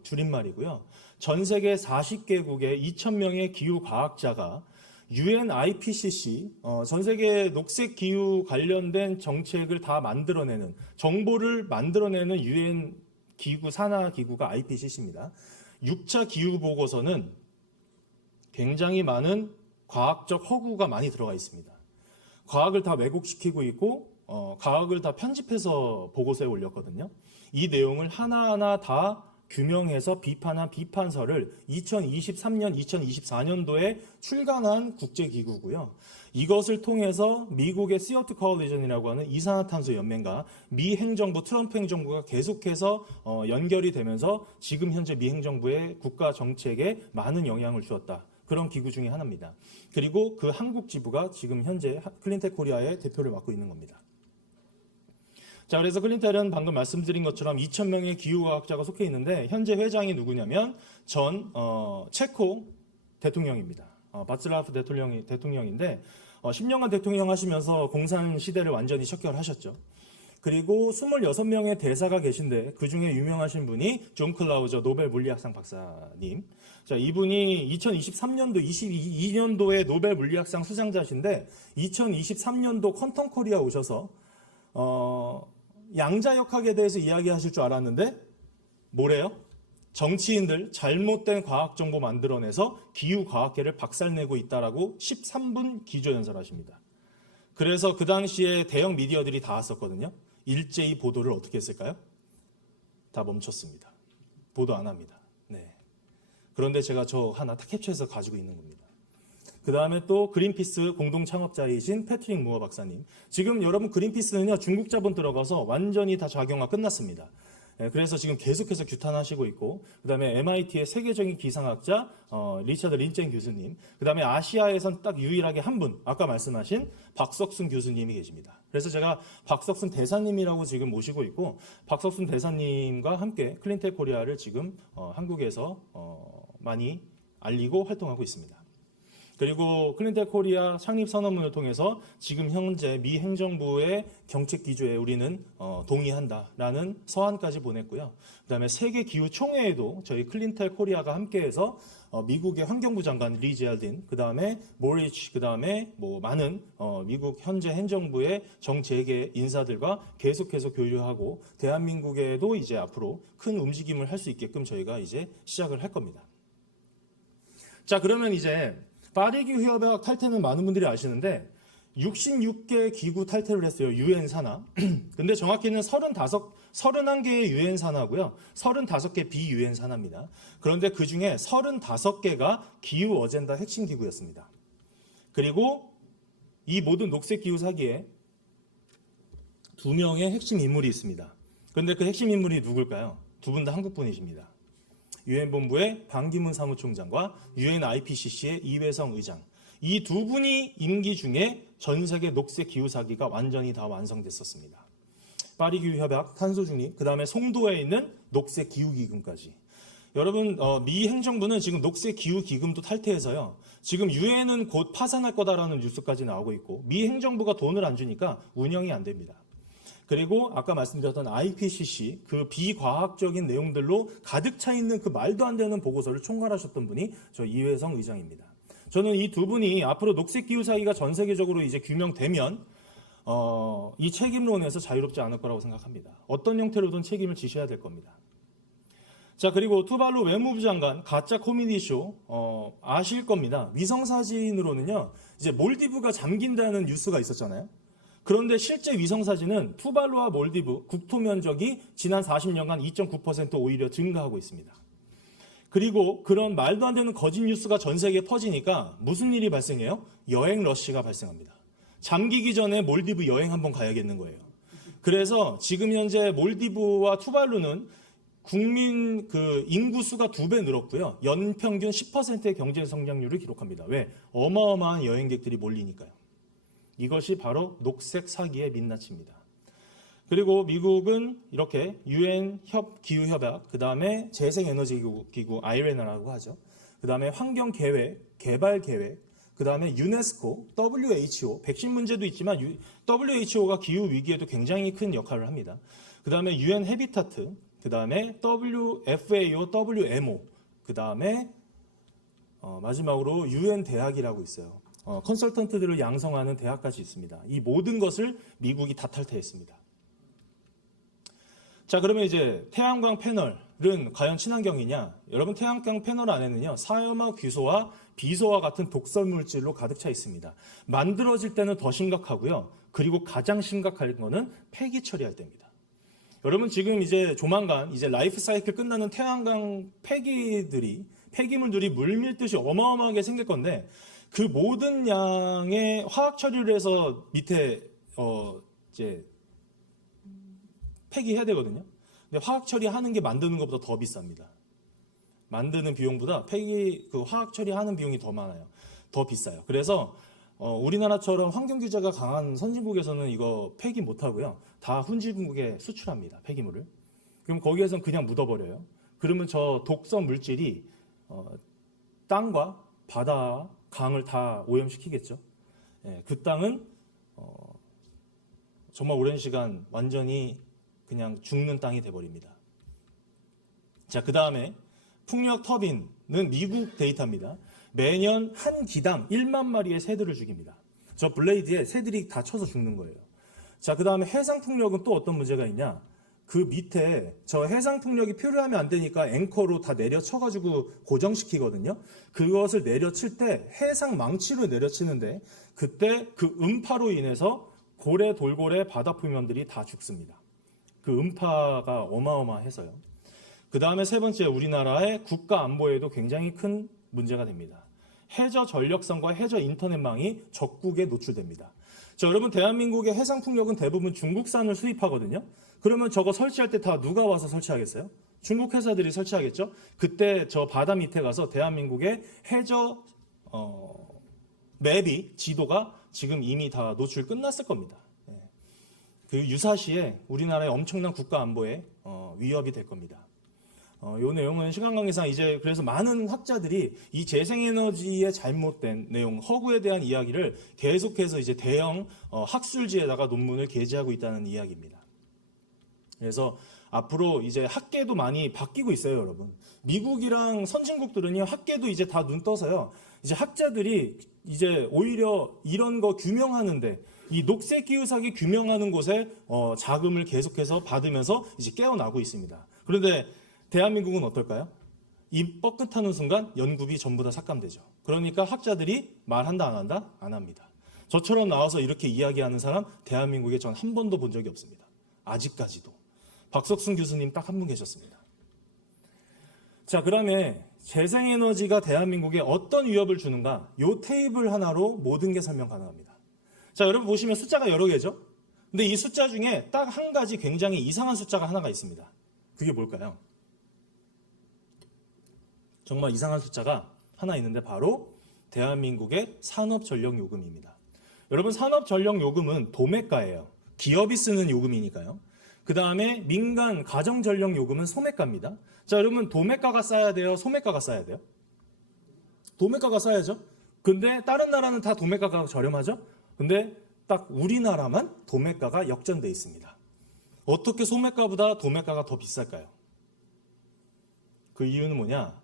줄임말이고요. 전 세계 40개국의 2,000명의 기후 과학자가 UN IPCC, 전 세계 녹색 기후 관련된 정책을 다 만들어내는, 정보를 만들어내는 UN 기구, 산하 기구가 IPCC입니다. 6차 기후 보고서는 굉장히 많은 과학적 허구가 많이 들어가 있습니다. 과학을 다 왜곡시키고 있고 과학을 다 편집해서 보고서에 올렸거든요. 이 내용을 하나하나 다 규명해서 비판한 비판서를 2023년, 2024년도에 출간한 국제기구고요. 이것을 통해서 미국의 CO2 코얼리전이라고 하는 이산화탄소 연맹과 미 행정부, 트럼프 행정부가 계속해서 연결이 되면서 지금 현재 미 행정부의 국가 정책에 많은 영향을 주었다. 그런 기구 중에 하나입니다. 그리고 그 한국 지부가 지금 현재 클린텔 코리아의 대표를 맡고 있는 겁니다. 자, 그래서 클린텔은 방금 말씀드린 것처럼 2,000명의 기후과학자가 속해 있는데 현재 회장이 누구냐면 전 체코 대통령입니다. 바츠라프 대통령인데 10년간 대통령 하시면서 공산 시대를 완전히 척결하셨죠. 그리고 26명의 대사가 계신데 그 중에 유명하신 분이 존 클라우저 노벨 물리학상 박사님. 자, 이분이 2023년도, 22년도에 노벨 물리학상 수상자신데 2023년도 퀀텀 코리아 오셔서 양자역학에 대해서 이야기하실 줄 알았는데 뭐래요? 정치인들 잘못된 과학 정보 만들어내서 기후과학계를 박살내고 있다라고 13분 기조연설하십니다. 그래서 그 당시에 대형 미디어들이 다 왔었거든요. 일제히 보도를 어떻게 했을까요? 다 멈췄습니다. 보도 안 합니다. 네. 그런데 제가 저 하나 다 캡처해서 가지고 있는 겁니다. 그 다음에 또 그린피스 공동 창업자이신 패트릭 무어 박사님. 지금 여러분 그린피스는요, 중국 자본 들어가서 완전히 다 작용화 끝났습니다. 그래서 지금 계속해서 규탄하시고 있고, 그 다음에 MIT의 세계적인 기상학자 리처드 린첸 교수님, 그 다음에 아시아에선 딱 유일하게 한 분, 아까 말씀하신 박석순 교수님이 계십니다. 그래서 제가 박석순 대사님이라고 지금 모시고 있고, 박석순 대사님과 함께 클린텍 코리아를 지금 한국에서 많이 알리고 활동하고 있습니다. 그리고 클린텍 코리아 창립 선언문을 통해서 지금 현재 미 행정부의 정책 기조에 우리는 동의한다라는 서한까지 보냈고요. 그다음에 세계 기후 총회에도 저희 클린텍 코리아가 함께해서 미국의 환경부 장관 리 제알딘, 그다음에 모리치, 그다음에 뭐 많은 미국 현재 행정부의 정재계 인사들과 계속해서 교류하고 대한민국에도 이제 앞으로 큰 움직임을 할 수 있게끔 저희가 이제 시작을 할 겁니다. 자, 그러면 이제 파리기후 협약 탈퇴는 많은 분들이 아시는데 66개 기구 탈퇴를 했어요. 유엔 산하. 근데 정확히는 31개의 유엔 산하고요. 35개 비유엔 산하입니다. 그런데 그 중에 35개가 기후 어젠다 핵심 기구였습니다. 그리고 이 모든 녹색 기후 사기에 2명의 핵심 인물이 있습니다. 그런데 그 핵심 인물이 누굴까요? 두 분 다 한국 분이십니다. 유엔 본부의 반기문 사무총장과 유엔 IPCC의 이회성 의장. 이 두 분이 임기 중에 전 세계 녹색 기후 사기가 완전히 다 완성됐었습니다. 파리 기후 협약, 탄소 중립, 그다음에 송도에 있는 녹색 기후 기금까지. 여러분, 미 행정부는 지금 녹색 기후 기금도 탈퇴해서요. 지금 유엔은 곧 파산할 거다라는 뉴스까지 나오고 있고, 미 행정부가 돈을 안 주니까 운영이 안 됩니다. 그리고 아까 말씀드렸던 IPCC 그 비과학적인 내용들로 가득 차 있는 그 말도 안 되는 보고서를 총괄하셨던 분이 저 이회성 의장입니다. 저는 이 두 분이 앞으로 녹색 기후 사기가 전 세계적으로 이제 규명되면 이 책임론에서 자유롭지 않을 거라고 생각합니다. 어떤 형태로든 책임을 지셔야 될 겁니다. 자, 그리고 투발루 외무부 장관 가짜 코미디 쇼 아실 겁니다. 위성 사진으로는요, 이제 몰디브가 잠긴다는 뉴스가 있었잖아요. 그런데 실제 위성 사진은 투발루와 몰디브 국토 면적이 지난 40년간 2.9% 오히려 증가하고 있습니다. 그리고 그런 말도 안 되는 거짓 뉴스가 전 세계에 퍼지니까 무슨 일이 발생해요? 여행 러시가 발생합니다. 잠기기 전에 몰디브 여행 한번 가야겠는 거예요. 그래서 지금 현재 몰디브와 투발루는 국민 인구 수가 2배 늘었고요. 연평균 10%의 경제 성장률을 기록합니다. 왜? 어마어마한 여행객들이 몰리니까요. 이것이 바로 녹색 사기의 민낯입니다. 그리고 미국은 이렇게 유엔 기후협약, 그 다음에 재생에너지기구 IRENA라고 하죠. 그 다음에 환경계획, 개발계획, 그 다음에 유네스코, WHO, 백신 문제도 있지만 WHO가 기후위기에도 굉장히 큰 역할을 합니다. 그 다음에 UN 헤비타트, 그 다음에 FAO, WMO, 그 다음에 마지막으로 UN 대학이라고 있어요. 컨설턴트들을 양성하는 대학까지 있습니다. 이 모든 것을 미국이 다 탈퇴했습니다. 자, 그러면 이제 태양광 패널은 과연 친환경이냐? 여러분, 태양광 패널 안에는요, 사염화, 규소와 비소와 같은 독성 물질로 가득 차 있습니다. 만들어질 때는 더 심각하고요. 그리고 가장 심각한 거는 폐기 처리할 때입니다. 여러분, 지금 이제 조만간 이제 라이프 사이클 끝나는 태양광 폐기물들이 물밀듯이 어마어마하게 생길 건데, 그 모든 양의 화학 처리를 해서 밑에 이제 폐기해야 되거든요. 근데 화학 처리하는 게 만드는 것보다 더 비쌉니다. 만드는 비용보다 화학 처리하는 비용이 더 많아요. 더 비싸요. 그래서 우리나라처럼 환경 규제가 강한 선진국에서는 이거 폐기 못 하고요. 다 후진국에 수출합니다. 폐기물을. 그럼 거기에선 그냥 묻어버려요. 그러면 저 독성 물질이 땅과 바다, 강을 다 오염시키겠죠. 그 땅은 정말 오랜 시간 완전히 그냥 죽는 땅이 돼버립니다. 자, 그 다음에 풍력 터빈은 미국 데이터입니다. 매년 한 기당 1만 마리의 새들을 죽입니다. 저 블레이드에 새들이 다 쳐서 죽는 거예요. 자, 그 다음에 해상 풍력은 또 어떤 문제가 있냐? 그 밑에 저 해상 풍력이 표류하면 안 되니까 앵커로 다 내려쳐가지고 고정시키거든요. 그것을 내려칠 때 해상 망치로 내려치는데 그때 그 음파로 인해서 고래, 돌고래, 바다 표면들이 다 죽습니다. 그 음파가 어마어마해서요. 그 다음에 세 번째, 우리나라의 국가 안보에도 굉장히 큰 문제가 됩니다. 해저 전력선과 해저 인터넷망이 적국에 노출됩니다. 자, 여러분, 대한민국의 해상 풍력은 대부분 중국산을 수입하거든요. 그러면 저거 설치할 때 다 누가 와서 설치하겠어요? 중국 회사들이 설치하겠죠. 그때 저 바다 밑에 가서 대한민국의 해저 맵이 지도가 지금 이미 다 노출 끝났을 겁니다. 그 유사시에 우리나라의 엄청난 국가 안보에 위협이 될 겁니다. 이 내용은 시간 관계상 이제 그래서 많은 학자들이 이 재생에너지의 잘못된 내용, 허구에 대한 이야기를 계속해서 이제 대형 학술지에다가 논문을 게재하고 있다는 이야기입니다. 그래서 앞으로 이제 학계도 많이 바뀌고 있어요, 여러분. 미국이랑 선진국들은요, 학계도 이제 다 눈 떠서요. 이제 학자들이 이제 오히려 이런 거 규명하는데 이 녹색 기후사기 규명하는 곳에 자금을 계속해서 받으면서 이제 깨어나고 있습니다. 그런데 대한민국은 어떨까요? 이 뻐끗하는 순간 연구비 전부 다 삭감되죠. 그러니까 학자들이 말한다 안 한다? 안 합니다. 저처럼 나와서 이렇게 이야기하는 사람 대한민국에 전 한 번도 본 적이 없습니다. 아직까지도. 박석순 교수님 딱 한 분 계셨습니다. 자, 그다음에 재생에너지가 대한민국에 어떤 위협을 주는가? 이 테이블 하나로 모든 게 설명 가능합니다. 자, 여러분 보시면 숫자가 여러 개죠? 근데 이 숫자 중에 딱 한 가지 굉장히 이상한 숫자가 하나가 있습니다. 그게 뭘까요? 정말 이상한 숫자가 하나 있는데 바로 대한민국의 산업전력요금입니다. 여러분, 산업전력요금은 도매가예요. 기업이 쓰는 요금이니까요. 그 다음에 민간 가정전력요금은 소매가입니다. 자, 여러분, 도매가가 싸야 돼요? 소매가가 싸야 돼요? 도매가가 싸야죠. 근데 다른 나라는 다 도매가가 저렴하죠? 근데 딱 우리나라만 도매가가 역전돼 있습니다. 어떻게 소매가보다 도매가가 더 비쌀까요? 그 이유는 뭐냐?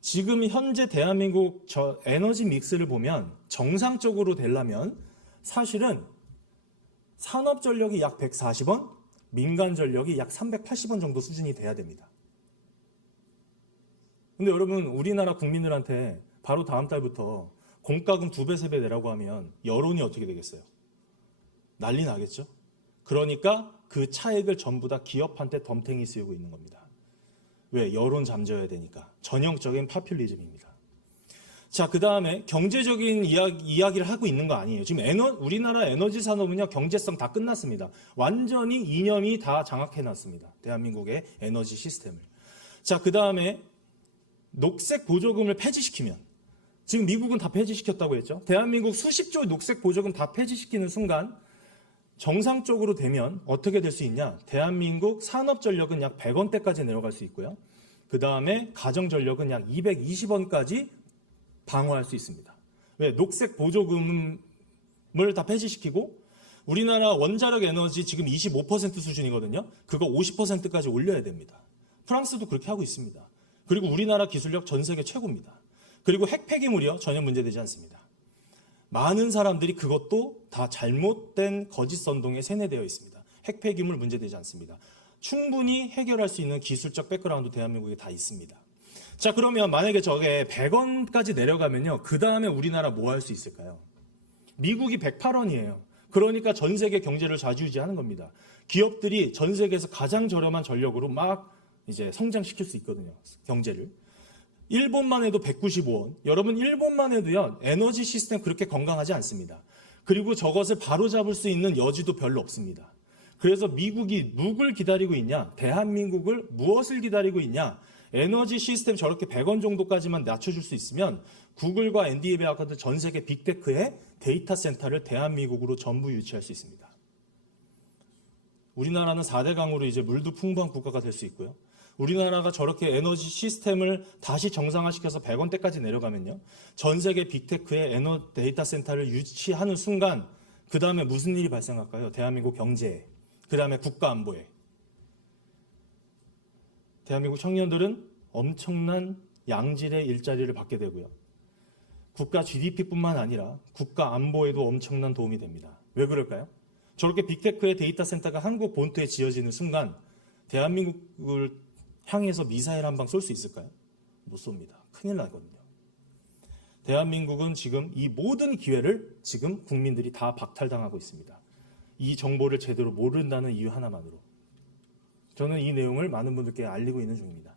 지금 현재 대한민국 저 에너지 믹스를 보면 정상적으로 되려면 사실은 산업전력이 약 140원, 민간전력이 약 380원 정도 수준이 돼야 됩니다. 근데 여러분, 우리나라 국민들한테 바로 다음 달부터 공과금 2배, 3배 내라고 하면 여론이 어떻게 되겠어요? 난리 나겠죠? 그러니까 그 차액을 전부 다 기업한테 덤탱이 씌우고 있는 겁니다. 왜? 여론 잠재워야 되니까. 전형적인 파퓰리즘입니다. 자, 그 다음에 경제적인 이야기를 하고 있는 거 아니에요. 지금 우리나라 에너지 산업은요, 경제성 다 끝났습니다. 완전히 이념이 다 장악해놨습니다. 대한민국의 에너지 시스템을. 자, 그 다음에 녹색 보조금을 폐지시키면, 지금 미국은 다 폐지시켰다고 했죠. 대한민국 수십조 녹색 보조금 다 폐지시키는 순간 정상적으로 되면 어떻게 될 수 있냐? 대한민국 산업전력은 약 100원대까지 내려갈 수 있고요. 그 다음에 가정전력은 약 220원까지 방어할 수 있습니다. 왜? 녹색 보조금을 다 폐지시키고 우리나라 원자력 에너지 지금 25% 수준이거든요. 그거 50%까지 올려야 됩니다. 프랑스도 그렇게 하고 있습니다. 그리고 우리나라 기술력 전 세계 최고입니다. 그리고 핵 폐기물이요, 전혀 문제되지 않습니다. 많은 사람들이 그것도 다 잘못된 거짓 선동에 세뇌되어 있습니다. 핵 폐기물 문제되지 않습니다. 충분히 해결할 수 있는 기술적 백그라운드 대한민국에 다 있습니다. 자, 그러면 만약에 저게 100원까지 내려가면요, 그 다음에 우리나라 뭐 할 수 있을까요? 미국이 108원이에요. 그러니까 전 세계 경제를 좌지우지하는 겁니다. 기업들이 전 세계에서 가장 저렴한 전력으로 막 이제 성장시킬 수 있거든요, 경제를. 일본만 해도 195원. 여러분, 일본만 해도요, 에너지 시스템 그렇게 건강하지 않습니다. 그리고 저것을 바로잡을 수 있는 여지도 별로 없습니다. 그래서 미국이 누굴 기다리고 있냐? 대한민국을 무엇을 기다리고 있냐? 에너지 시스템 저렇게 100원 정도까지만 낮춰줄 수 있으면 구글과 NVIDIA 같은 전 세계 빅테크의 데이터 센터를 대한민국으로 전부 유치할 수 있습니다. 우리나라는 4대 강으로 이제 물도 풍부한 국가가 될 수 있고요. 우리나라가 저렇게 에너지 시스템을 다시 정상화시켜서 100원대까지 내려가면요, 전 세계 빅테크의 데이터 센터를 유치하는 순간 그 다음에 무슨 일이 발생할까요? 대한민국 경제에, 그 다음에 국가 안보에. 대한민국 청년들은 엄청난 양질의 일자리를 받게 되고요. 국가 GDP뿐만 아니라 국가 안보에도 엄청난 도움이 됩니다. 왜 그럴까요? 저렇게 빅테크의 데이터 센터가 한국 본토에 지어지는 순간 대한민국을 향해서 미사일 한 방 쏠 수 있을까요? 못 쏩니다. 큰일 나거든요. 대한민국은 지금 이 모든 기회를 지금 국민들이 다 박탈당하고 있습니다. 이 정보를 제대로 모른다는 이유 하나만으로. 저는 이 내용을 많은 분들께 알리고 있는 중입니다.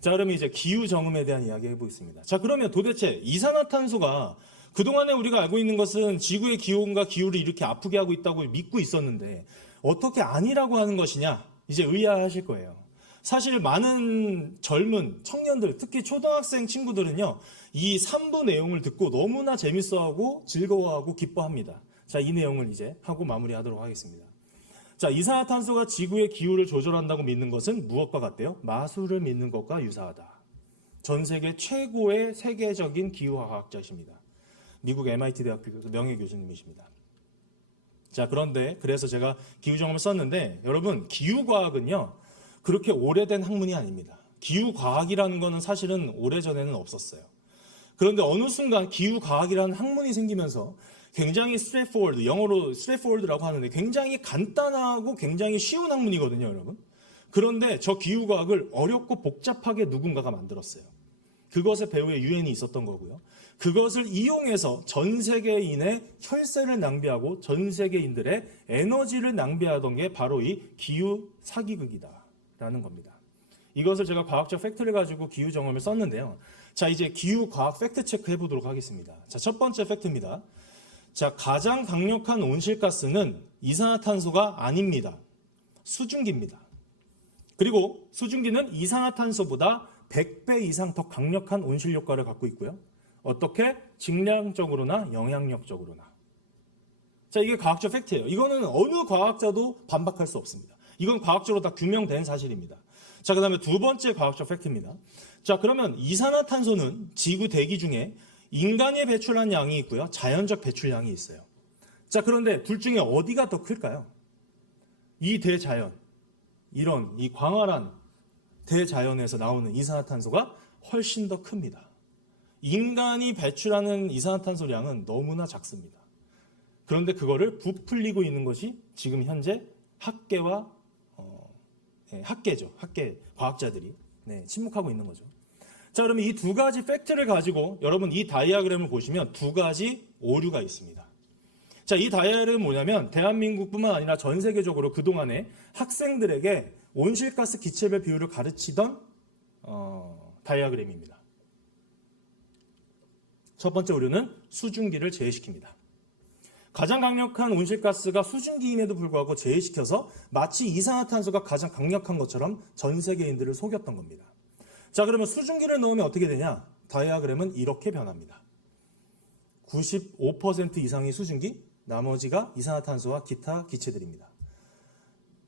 자, 그러면 이제 기후정음에 대한 이야기 해보겠습니다. 자, 그러면 도대체 이산화탄소가 그동안에 우리가 알고 있는 것은 지구의 기온과 기후를 이렇게 아프게 하고 있다고 믿고 있었는데 어떻게 아니라고 하는 것이냐? 이제 의아하실 거예요. 사실 많은 젊은 청년들, 특히 초등학생 친구들은요, 이 3부 내용을 듣고 너무나 재밌어하고 즐거워하고 기뻐합니다. 자, 이 내용을 이제 하고 마무리하도록 하겠습니다. 자, 이산화탄소가 지구의 기후를 조절한다고 믿는 것은 무엇과 같대요? 마술을 믿는 것과 유사하다. 전 세계 최고의 세계적인 기후과학자이십니다. 미국 MIT 대학교 명예교수님이십니다. 자, 그런데 그래서 제가 기후정음을 썼는데 여러분, 기후과학은요 그렇게 오래된 학문이 아닙니다. 기후과학이라는 거는 사실은 오래전에는 없었어요. 그런데 어느 순간 기후과학이라는 학문이 생기면서 굉장히 straightforward, 영어로 straightforward라고 하는데 굉장히 간단하고 굉장히 쉬운 학문이거든요, 여러분. 그런데 저 기후과학을 어렵고 복잡하게 누군가가 만들었어요. 그것의 배후에 유엔이 있었던 거고요. 그것을 이용해서 전 세계인의 혈세를 낭비하고 전 세계인들의 에너지를 낭비하던 게 바로 이 기후 사기극이다라는 겁니다. 이것을 제가 과학적 팩트를 가지고 기후정음을 썼는데요. 자, 이제 기후과학 팩트 체크 해보도록 하겠습니다. 자, 첫 번째 팩트입니다. 자, 가장 강력한 온실가스는 이산화탄소가 아닙니다. 수증기입니다. 그리고 수증기는 이산화탄소보다 100배 이상 더 강력한 온실 효과를 갖고 있고요. 어떻게? 질량적으로나 영향력적으로나. 자, 이게 과학적 팩트예요. 이거는 어느 과학자도 반박할 수 없습니다. 이건 과학적으로 다 규명된 사실입니다. 자, 그 다음에 두 번째 과학적 팩트입니다. 자, 그러면 이산화탄소는 지구 대기 중에 인간이 배출한 양이 있고요. 자연적 배출량이 있어요. 자, 그런데 둘 중에 어디가 더 클까요? 이 대자연, 이런 이 광활한 대자연에서 나오는 이산화탄소가 훨씬 더 큽니다. 인간이 배출하는 이산화탄소량은 너무나 작습니다. 그런데 그거를 부풀리고 있는 것이 지금 현재 학계와 학계죠. 학계 과학자들이 침묵하고 있는 거죠. 자, 그러면 이 두 가지 팩트를 가지고 여러분 이 다이아그램을 보시면 두 가지 오류가 있습니다. 자, 이 다이아그램은 뭐냐면 대한민국뿐만 아니라 전 세계적으로 그동안에 학생들에게 온실가스 기체별 비율을 가르치던 다이아그램입니다. 첫 번째 오류는 수증기를 제외시킵니다. 가장 강력한 온실가스가 수증기임에도 불구하고 제외시켜서 마치 이산화탄소가 가장 강력한 것처럼 전 세계인들을 속였던 겁니다. 자, 그러면 수증기를 넣으면 어떻게 되냐? 다이아그램은 이렇게 변합니다. 95% 이상이 수증기, 나머지가 이산화탄소와 기타 기체들입니다.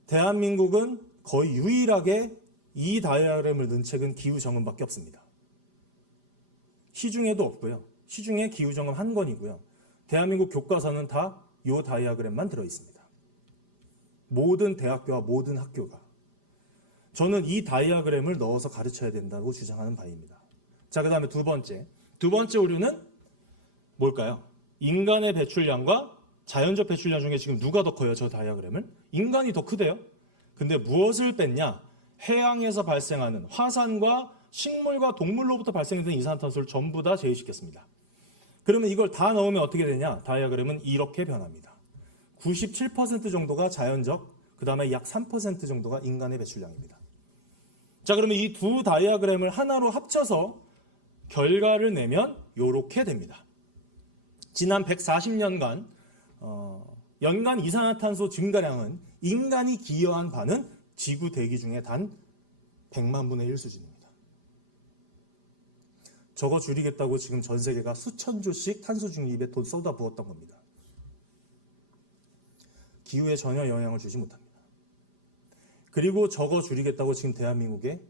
대한민국은 거의 유일하게 이 다이아그램을 넣은 책은 기후정음밖에 없습니다. 시중에도 없고요. 시중에 기후정음 한 권이고요. 대한민국 교과서는 다 이 다이아그램만 들어있습니다. 모든 대학교와 모든 학교가. 저는 이 다이아그램을 넣어서 가르쳐야 된다고 주장하는 바입니다. 자, 그 다음에 두 번째 오류는 뭘까요? 인간의 배출량과 자연적 배출량 중에 지금 누가 더 커요? 저 다이아그램은? 인간이 더 크대요. 근데 무엇을 뺐냐? 해양에서 발생하는 화산과 식물과 동물로부터 발생되는 이산화탄소를 전부 다 제외시켰습니다. 그러면 이걸 다 넣으면 어떻게 되냐? 다이아그램은 이렇게 변합니다. 97% 정도가 자연적, 그 다음에 약 3% 정도가 인간의 배출량입니다. 자, 그러면 이 두 다이아그램을 하나로 합쳐서 결과를 내면 이렇게 됩니다. 지난 140년간 연간 이산화탄소 증가량은 인간이 기여한 바는 지구 대기 중에 단 100만 분의 1 수준입니다. 저거 줄이겠다고 지금 전 세계가 수천 조씩 탄소 중립에 돈 쏟아부었던 겁니다. 기후에 전혀 영향을 주지 못합니다. 그리고 저거 줄이겠다고 지금 대한민국에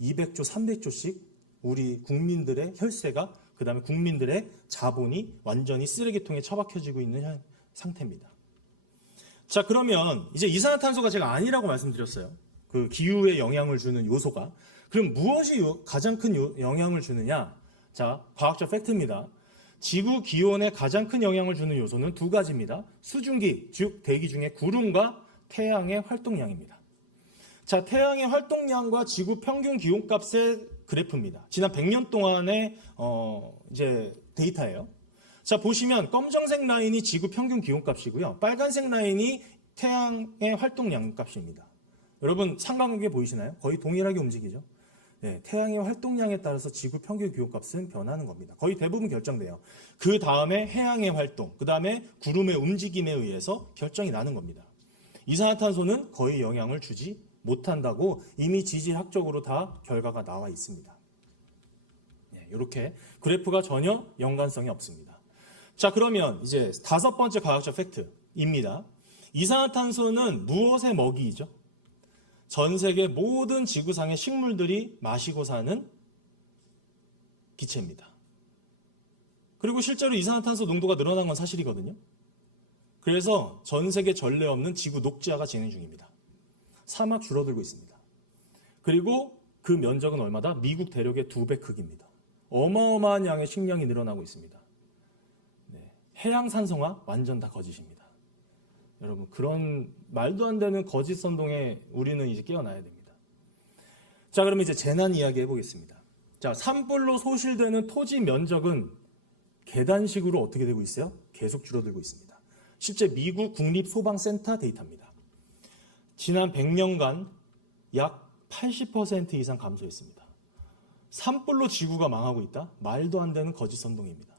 200조, 300조씩 우리 국민들의 혈세가, 그 다음에 국민들의 자본이 완전히 쓰레기통에 처박혀지고 있는 상태입니다. 자, 그러면 이제 이산화탄소가 제가 아니라고 말씀드렸어요. 그 기후에 영향을 주는 요소가. 그럼 무엇이 가장 큰 영향을 주느냐? 자, 과학적 팩트입니다. 지구 기온에 가장 큰 영향을 주는 요소는 두 가지입니다. 수증기, 즉 대기 중의 구름과 태양의 활동량입니다. 자, 태양의 활동량과 지구 평균 기온값의 그래프입니다. 지난 100년 동안의 이제 데이터예요. 자, 보시면 검정색 라인이 지구 평균 기온값이고요. 빨간색 라인이 태양의 활동량 값입니다. 여러분 상관관계 보이시나요? 거의 동일하게 움직이죠. 네, 태양의 활동량에 따라서 지구 평균 기온값은 변하는 겁니다. 거의 대부분 결정돼요. 그 다음에 해양의 활동, 그 다음에 구름의 움직임에 의해서 결정이 나는 겁니다. 이산화탄소는 거의 영향을 주지 못한다고 이미 지질학적으로 다 결과가 나와 있습니다. 네, 이렇게 그래프가 전혀 연관성이 없습니다. 자, 그러면 이제 다섯 번째 과학적 팩트입니다. 이산화탄소는 무엇의 먹이이죠? 전 세계 모든 지구상의 식물들이 마시고 사는 기체입니다. 그리고 실제로 이산화탄소 농도가 늘어난 건 사실이거든요. 그래서 전 세계 전례 없는 지구 녹지화가 진행 중입니다. 사막 줄어들고 있습니다. 그리고 그 면적은 얼마다? 미국 대륙의 2배 크기입니다. 어마어마한 양의 식량이 늘어나고 있습니다. 네, 해양 산성화 완전 다 거짓입니다. 여러분, 그런 말도 안 되는 거짓 선동에 우리는 이제 깨어나야 됩니다. 자, 그러면 이제 재난 이야기 해보겠습니다. 자, 산불로 소실되는 토지 면적은 계단식으로 어떻게 되고 있어요? 계속 줄어들고 있습니다. 실제 미국 국립소방센터 데이터입니다. 지난 100년간 약 80% 이상 감소했습니다. 산불로 지구가 망하고 있다? 말도 안 되는 거짓 선동입니다.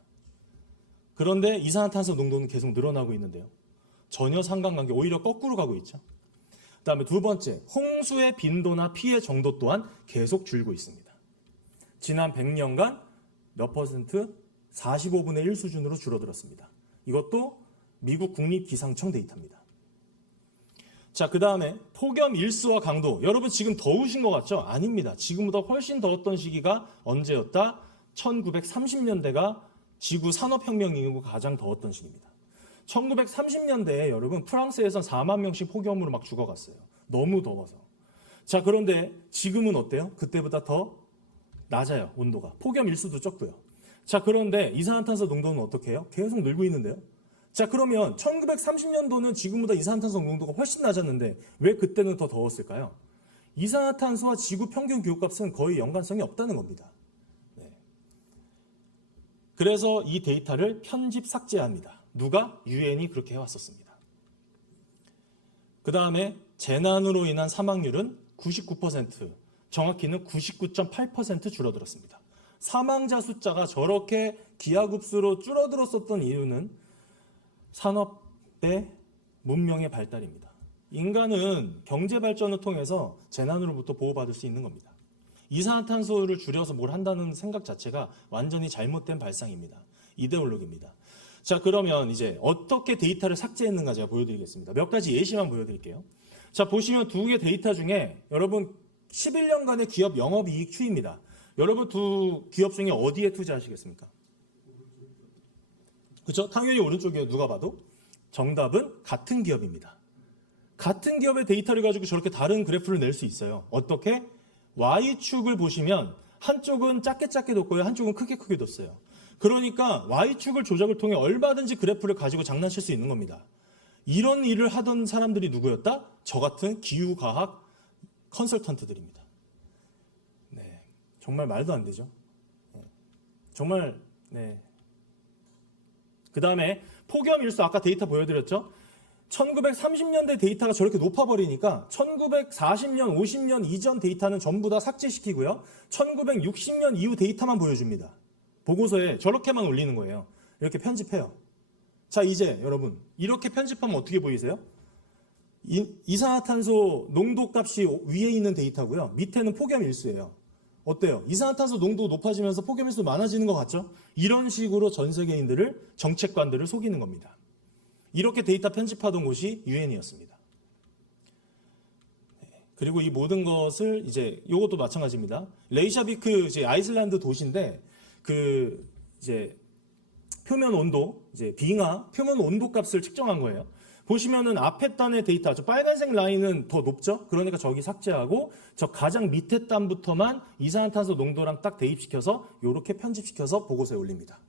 그런데 이산화탄소 농도는 계속 늘어나고 있는데요. 전혀 상관관계, 오히려 거꾸로 가고 있죠. 그 다음에 두 번째, 홍수의 빈도나 피해 정도 또한 계속 줄고 있습니다. 지난 100년간 몇 퍼센트? 45분의 1 수준으로 줄어들었습니다. 이것도 미국 국립기상청 데이터입니다. 자, 그 다음에 폭염 일수와 강도. 여러분 지금 더우신 것 같죠? 아닙니다. 지금보다 훨씬 더웠던 시기가 언제였다? 1930년대가 지구 산업혁명 이후 가장 더웠던 시기입니다. 1930년대에 여러분 프랑스에선 4만 명씩 폭염으로 막 죽어갔어요. 너무 더워서. 자, 그런데 지금은 어때요? 그때보다 더 낮아요, 온도가. 폭염 일수도 적고요. 자, 그런데 이산화탄소 농도는 어떻게 해요? 계속 늘고 있는데요. 자, 그러면 1930년도는 지금보다 이산화탄소 농도가 훨씬 낮았는데 왜 그때는 더 더웠을까요? 이산화탄소와 지구 평균 기온값은 거의 연관성이 없다는 겁니다. 네. 그래서 이 데이터를 편집 삭제합니다. 누가? 유엔이 그렇게 해왔었습니다. 그 다음에 재난으로 인한 사망률은 99%, 정확히는 99.8% 줄어들었습니다. 사망자 숫자가 저렇게 기하급수로 줄어들었었던 이유는 산업의 문명의 발달입니다. 인간은 경제 발전을 통해서 재난으로부터 보호받을 수 있는 겁니다. 이산화탄소를 줄여서 뭘 한다는 생각 자체가 완전히 잘못된 발상입니다. 이데올로기입니다. 자, 그러면 이제 어떻게 데이터를 삭제했는가 제가 보여드리겠습니다. 몇 가지 예시만 보여드릴게요. 자, 보시면 두 개 데이터 중에 여러분 11년간의 기업 영업이익 추이입니다. 여러분 두 기업 중에 어디에 투자하시겠습니까? 그렇죠? 당연히 오른쪽이에요. 누가 봐도. 정답은 같은 기업입니다. 같은 기업의 데이터를 가지고 저렇게 다른 그래프를 낼 수 있어요. 어떻게? Y축을 보시면 한쪽은 작게 뒀고요. 한쪽은 크게 뒀어요. 그러니까 Y축을 조작을 통해 얼마든지 그래프를 가지고 장난칠 수 있는 겁니다. 이런 일을 하던 사람들이 누구였다? 저 같은 기후과학 컨설턴트들입니다. 네, 정말 말도 안 되죠. 네, 정말 네. 그 다음에 폭염일수 아까 데이터 보여드렸죠? 1930년대 데이터가 저렇게 높아버리니까 1940년, 50년 이전 데이터는 전부 다 삭제시키고요. 1960년 이후 데이터만 보여줍니다. 보고서에 저렇게만 올리는 거예요. 이렇게 편집해요. 자, 이제 여러분 이렇게 편집하면 어떻게 보이세요? 이산화탄소 농도 값이 위에 있는 데이터고요. 밑에는 폭염일수예요. 어때요? 이산화탄소 농도 높아지면서 폭염일수 많아지는 것 같죠? 이런 식으로 전 세계인들을, 정책관들을 속이는 겁니다. 이렇게 데이터 편집하던 곳이 유엔이었습니다. 그리고 이 모든 것을 이제 이것도 마찬가지입니다. 레이샤비크 이제 아이슬란드 도시인데 이제 표면 온도, 이제 빙하 표면 온도 값을 측정한 거예요. 보시면은 앞에 단의 데이터, 저 빨간색 라인은 더 높죠? 그러니까 저기 삭제하고 저 가장 밑에 단부터만 이산화탄소 농도랑 딱 대입시켜서 이렇게 편집시켜서 보고서에 올립니다.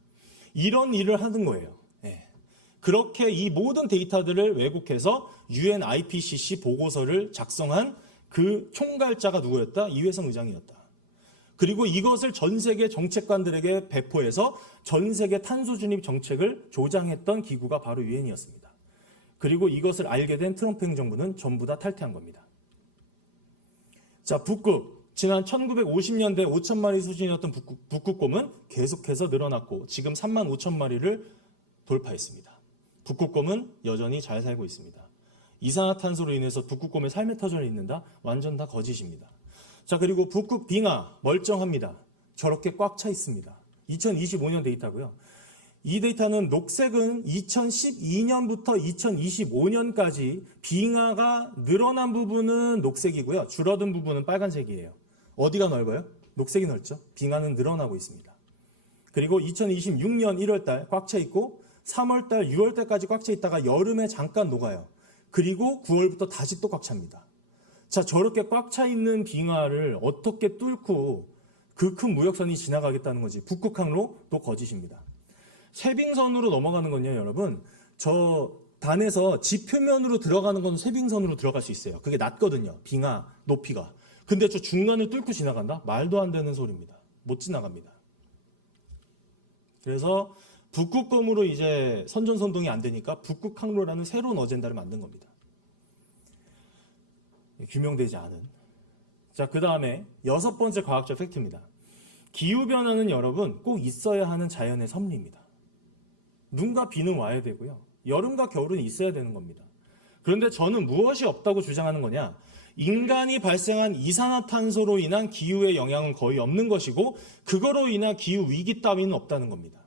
이런 일을 하는 거예요. 예. 그렇게 이 모든 데이터들을 왜곡해서 UN IPCC 보고서를 작성한 그 총괄자가 누구였다? 이회성 의장이었다. 그리고 이것을 전 세계 정책관들에게 배포해서 전 세계 탄소 중립 정책을 조장했던 기구가 바로 유엔이었습니다. 그리고 이것을 알게 된 트럼프 행정부는 전부 다 탈퇴한 겁니다. 자, 북극. 지난 1950년대 5천 마리 수준이었던 북극곰은 계속해서 늘어났고 지금 3만 5천 마리를 돌파했습니다. 북극곰은 여전히 잘 살고 있습니다. 이산화탄소로 인해서 북극곰의 삶의 터전을 잇는다? 완전 다 거짓입니다. 자, 그리고 북극 빙하 멀쩡합니다. 저렇게 꽉 차 있습니다. 2025년 데이터고요. 이 데이터는 녹색은 2012년부터 2025년까지 빙하가 늘어난 부분은 녹색이고요. 줄어든 부분은 빨간색이에요. 어디가 넓어요? 녹색이 넓죠. 빙하는 늘어나고 있습니다. 그리고 2026년 1월달 꽉 차 있고 3월달, 6월달까지 꽉 차 있다가 여름에 잠깐 녹아요. 그리고 9월부터 다시 또 꽉 찹니다. 자, 저렇게 꽉 차 있는 빙하를 어떻게 뚫고 그 큰 무역선이 지나가겠다는 거지. 북극항로도 거짓입니다. 쇠빙선으로 넘어가는 건요, 여러분. 저 단에서 지표면으로 들어가는 건 쇠빙선으로 들어갈 수 있어요. 그게 낮거든요. 빙하 높이가. 근데 저 중간을 뚫고 지나간다? 말도 안 되는 소리입니다. 못 지나갑니다. 그래서 북극곰으로 이제 선전선동이 안 되니까 북극항로라는 새로운 어젠다를 만든 겁니다. 규명되지 않은. 자, 그 다음에 6번째 과학적 팩트입니다. 기후변화는 여러분 꼭 있어야 하는 자연의 섭리입니다. 눈과 비는 와야 되고요. 여름과 겨울은 있어야 되는 겁니다. 그런데 저는 무엇이 없다고 주장하는 거냐? 인간이 발생한 이산화탄소로 인한 기후의 영향은 거의 없는 것이고 그거로 인한 기후 위기 따위는 없다는 겁니다.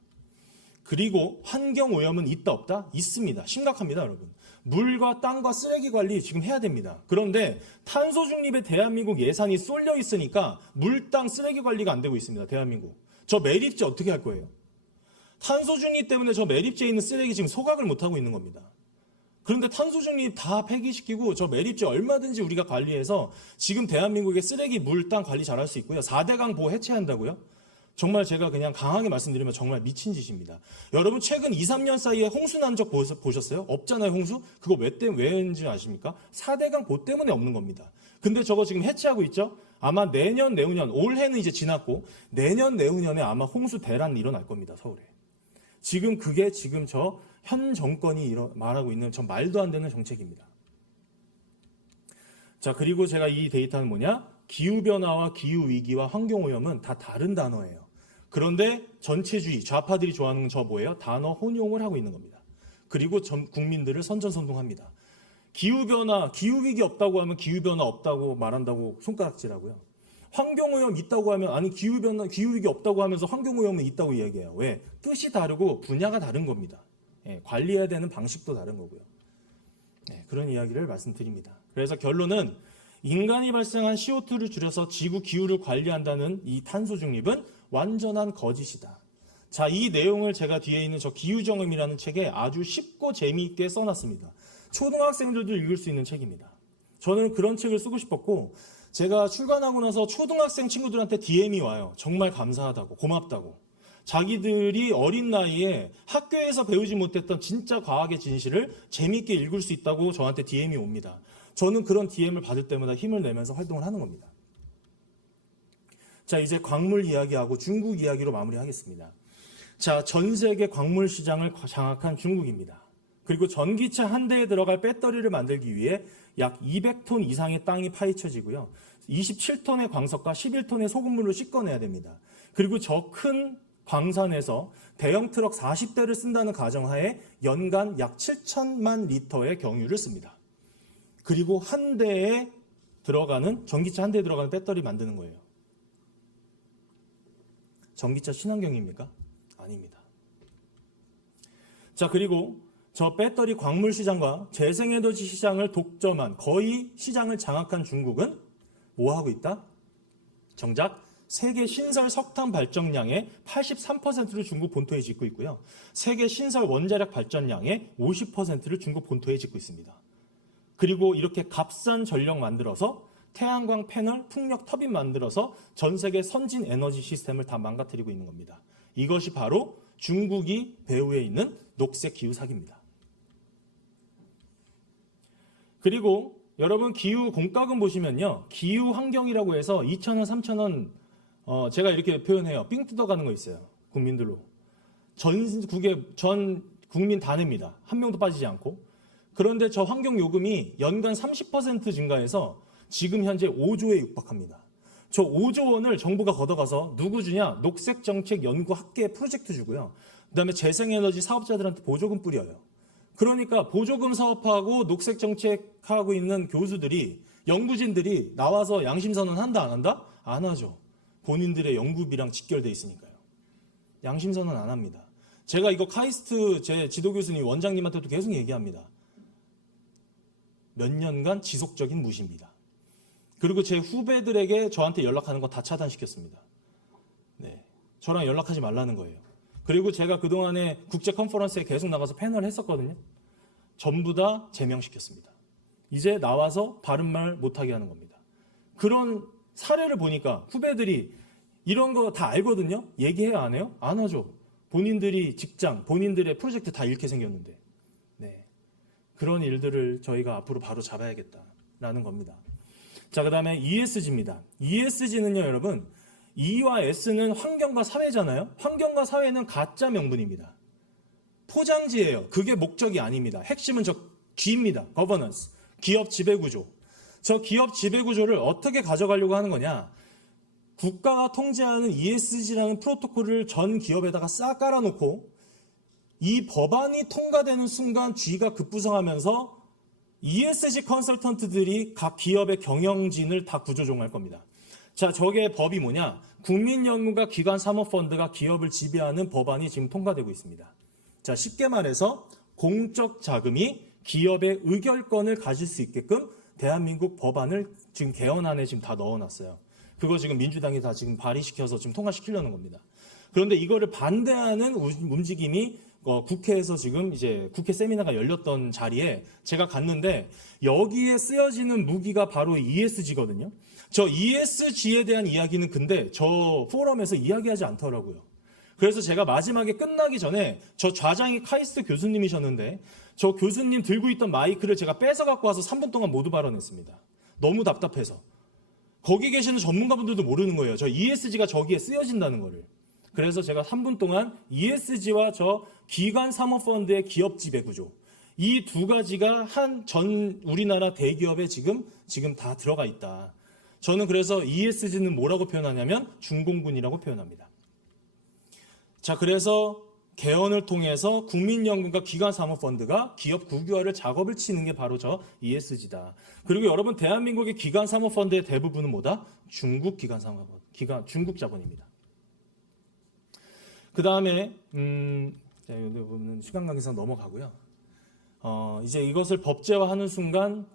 그리고 환경오염은 있다 없다? 있습니다. 심각합니다, 여러분. 물과 땅과 쓰레기 관리 지금 해야 됩니다. 그런데 탄소 중립에 대한민국 예산이 쏠려 있으니까 물, 땅, 쓰레기 관리가 안 되고 있습니다. 대한민국. 저 매립지 어떻게 할 거예요? 탄소 중립 때문에 저 매립지에 있는 쓰레기 지금 소각을 못하고 있는 겁니다. 그런데 탄소 중립 다 폐기시키고 저 매립지 얼마든지 우리가 관리해서 지금 대한민국의 쓰레기, 물, 땅 관리 잘할 수 있고요. 4대강 보호 해체한다고요? 정말 제가 그냥 강하게 말씀드리면 정말 미친 짓입니다. 여러분 최근 2, 3년 사이에 홍수 난 적 보셨어요? 없잖아요, 홍수? 그거 왜인지 아십니까? 4대강 보호 때문에 없는 겁니다. 근데 저거 지금 해체하고 있죠? 아마 내년, 내후년, 올해는 이제 지났고 내년, 내후년에 아마 홍수 대란이 일어날 겁니다, 서울에. 지금 그게 지금 저 현 정권이 말하고 있는 저 말도 안 되는 정책입니다. 자, 그리고 제가 이 데이터는 뭐냐? 기후변화와 기후위기와 환경오염은 다 다른 단어예요. 그런데 전체주의, 좌파들이 좋아하는 저 뭐예요? 단어 혼용을 하고 있는 겁니다. 그리고 전 국민들을 선전선동합니다. 기후변화, 기후위기 없다고 하면 기후변화 없다고 말한다고 손가락질하고요. 환경오염 있다고 하면 아니 기후변화, 기후위기 없다고 하면서 환경오염은 있다고 이야기해요. 왜? 뜻이 다르고 분야가 다른 겁니다. 예, 관리해야 되는 방식도 다른 거고요. 네, 그런 이야기를 말씀드립니다. 그래서 결론은 인간이 발생한 CO2를 줄여서 지구 기후를 관리한다는 이 탄소 중립은 완전한 거짓이다. 자, 이 내용을 제가 뒤에 있는 저 기후정음이라는 책에 아주 쉽고 재미있게 써놨습니다. 초등학생들도 읽을 수 있는 책입니다. 저는 그런 책을 쓰고 싶었고 제가 출간하고 나서 초등학생 친구들한테 DM이 와요. 정말 감사하다고, 고맙다고. 자기들이 어린 나이에 학교에서 배우지 못했던 진짜 과학의 진실을 재미있게 읽을 수 있다고 저한테 DM이 옵니다. 저는 그런 DM을 받을 때마다 힘을 내면서 활동을 하는 겁니다. 자, 이제 광물 이야기하고 중국 이야기로 마무리하겠습니다. 자, 전 세계 광물 시장을 장악한 중국입니다. 그리고 전기차 한 대에 들어갈 배터리를 만들기 위해 약 200톤 이상의 땅이 파헤쳐지고요. 27톤의 광석과 11톤의 소금물로 씻어내야 됩니다. 그리고 저 큰 광산에서 대형 트럭 40대를 쓴다는 가정하에 연간 약 7천만 리터의 경유를 씁니다. 그리고 한 대에 들어가는 전기차 한 대에 들어가는 배터리 만드는 거예요. 전기차 친환경입니까? 아닙니다. 자, 그리고 저 배터리 광물 시장과 재생에너지 시장을 독점한 거의 시장을 장악한 중국은 뭐 하고 있다? 정작 세계 신설 석탄 발전량의 83%를 중국 본토에 짓고 있고요. 세계 신설 원자력 발전량의 50%를 중국 본토에 짓고 있습니다. 그리고 이렇게 값싼 전력 만들어서 태양광 패널, 풍력 터빈 만들어서 전 세계 선진 에너지 시스템을 다 망가뜨리고 있는 겁니다. 이것이 바로 중국이 배후에 있는 녹색 기후 사기입니다. 그리고 여러분 기후 공과금 보시면요. 기후 환경이라고 해서 2,000원, 3,000원 제가 이렇게 표현해요. 삥 뜯어가는 거 있어요. 국민들로. 전 국민 다 냅니다. 한 명도 빠지지 않고. 그런데 저 환경 요금이 연간 30% 증가해서 지금 현재 5조에 육박합니다. 저 5조 원을 정부가 걷어가서 누구 주냐? 녹색정책 연구 학계 프로젝트 주고요. 그다음에 재생에너지 사업자들한테 보조금 뿌려요. 그러니까 보조금 사업하고 녹색정책하고 있는 교수들이, 연구진들이 나와서 양심선언 한다 안 한다? 안 하죠. 본인들의 연구비랑 직결돼 있으니까요. 양심선언 안 합니다. 제가 이거 카이스트 제 지도교수님 원장님한테도 계속 얘기합니다. 몇 년간 지속적인 무시입니다. 그리고 제 후배들에게 저한테 연락하는 거 다 차단시켰습니다. 네, 저랑 연락하지 말라는 거예요. 그리고 제가 그동안에 국제 컨퍼런스에 계속 나가서 패널 했었거든요. 전부 다 제명시켰습니다. 이제 나와서 바른 말 못하게 하는 겁니다. 그런 사례를 보니까 후배들이 이런 거 다 알거든요. 얘기해요, 안 해요? 안 하죠. 본인들이 직장, 본인들의 프로젝트 다 잃게 생겼는데. 네, 그런 일들을 저희가 앞으로 바로 잡아야겠다라는 겁니다. 자, 그 다음에 ESG입니다. ESG는요, 여러분, E와 S는 환경과 사회잖아요. 환경과 사회는 가짜 명분입니다. 포장지예요. 그게 목적이 아닙니다. 핵심은 저 G입니다. Governance, 기업 지배구조. 저 기업 지배구조를 어떻게 가져가려고 하는 거냐. 국가가 통제하는 ESG라는 프로토콜을 전 기업에다가 싹 깔아놓고 이 법안이 통과되는 순간 G가 급부상하면서 ESG 컨설턴트들이 각 기업의 경영진을 다 구조조정할 겁니다. 자, 저게 법이 뭐냐? 국민연금과 기관사모펀드가 기업을 지배하는 법안이 지금 통과되고 있습니다. 자, 쉽게 말해서 공적 자금이 기업의 의결권을 가질 수 있게끔 대한민국 법안을 지금 개헌안에 지금 다 넣어놨어요. 그거 지금 민주당이 다 지금 발의시켜서 지금 통과시키려는 겁니다. 그런데 이거를 반대하는 움직임이 국회에서 지금 이제 국회 세미나가 열렸던 자리에 제가 갔는데 여기에 쓰여지는 무기가 바로 ESG거든요. 저 ESG에 대한 이야기는 근데 저 포럼에서 이야기하지 않더라고요. 그래서 제가 마지막에 끝나기 전에 저 좌장이 카이스트 교수님이셨는데 저 교수님 들고 있던 마이크를 제가 뺏어 갖고 와서 3분 동안 모두 발언했습니다. 너무 답답해서. 거기 계시는 전문가분들도 모르는 거예요. 저 ESG가 저기에 쓰여진다는 거를. 그래서 제가 3분 동안 ESG와 저 기관 사모펀드의 기업 지배 구조, 이 두 가지가 한 전 우리나라 대기업에 지금 다 들어가 있다. 저는 그래서 ESG는 뭐라고 표현하냐면 중공군이라고 표현합니다. 자, 그래서 개헌을 통해서 국민연금과 기관사모펀드가 기업 국유화를 작업을 치는 게 바로 저 ESG다. 그리고 여러분 대한민국의 기관사모펀드의 대부분은 뭐다? 중국 중국 자본입니다. 그 다음에 여기 시간 관계상 넘어가고요. 이제 이것을 법제화하는 순간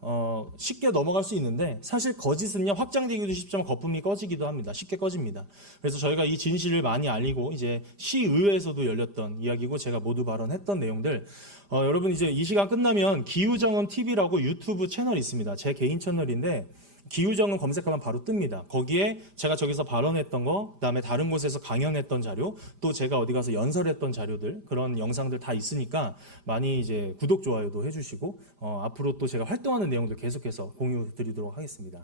쉽게 넘어갈 수 있는데 사실 거짓은요 확장되기도 쉽지만 거품이 꺼지기도 합니다. 쉽게 꺼집니다. 그래서 저희가 이 진실을 많이 알리고 이제 시의회에서도 열렸던 이야기고 제가 모두 발언했던 내용들 여러분 이제 이 시간 끝나면 기후정원 TV라고 유튜브 채널이 있습니다. 제 개인 채널인데 기후정원 검색하면 바로 뜹니다. 거기에 제가 저기서 발언했던 거, 그다음에 다른 곳에서 강연했던 자료, 또 제가 어디 가서 연설했던 자료들, 그런 영상들 다 있으니까 많이 이제 구독, 좋아요도 해주시고 앞으로 또 제가 활동하는 내용들 계속해서 공유드리도록 하겠습니다.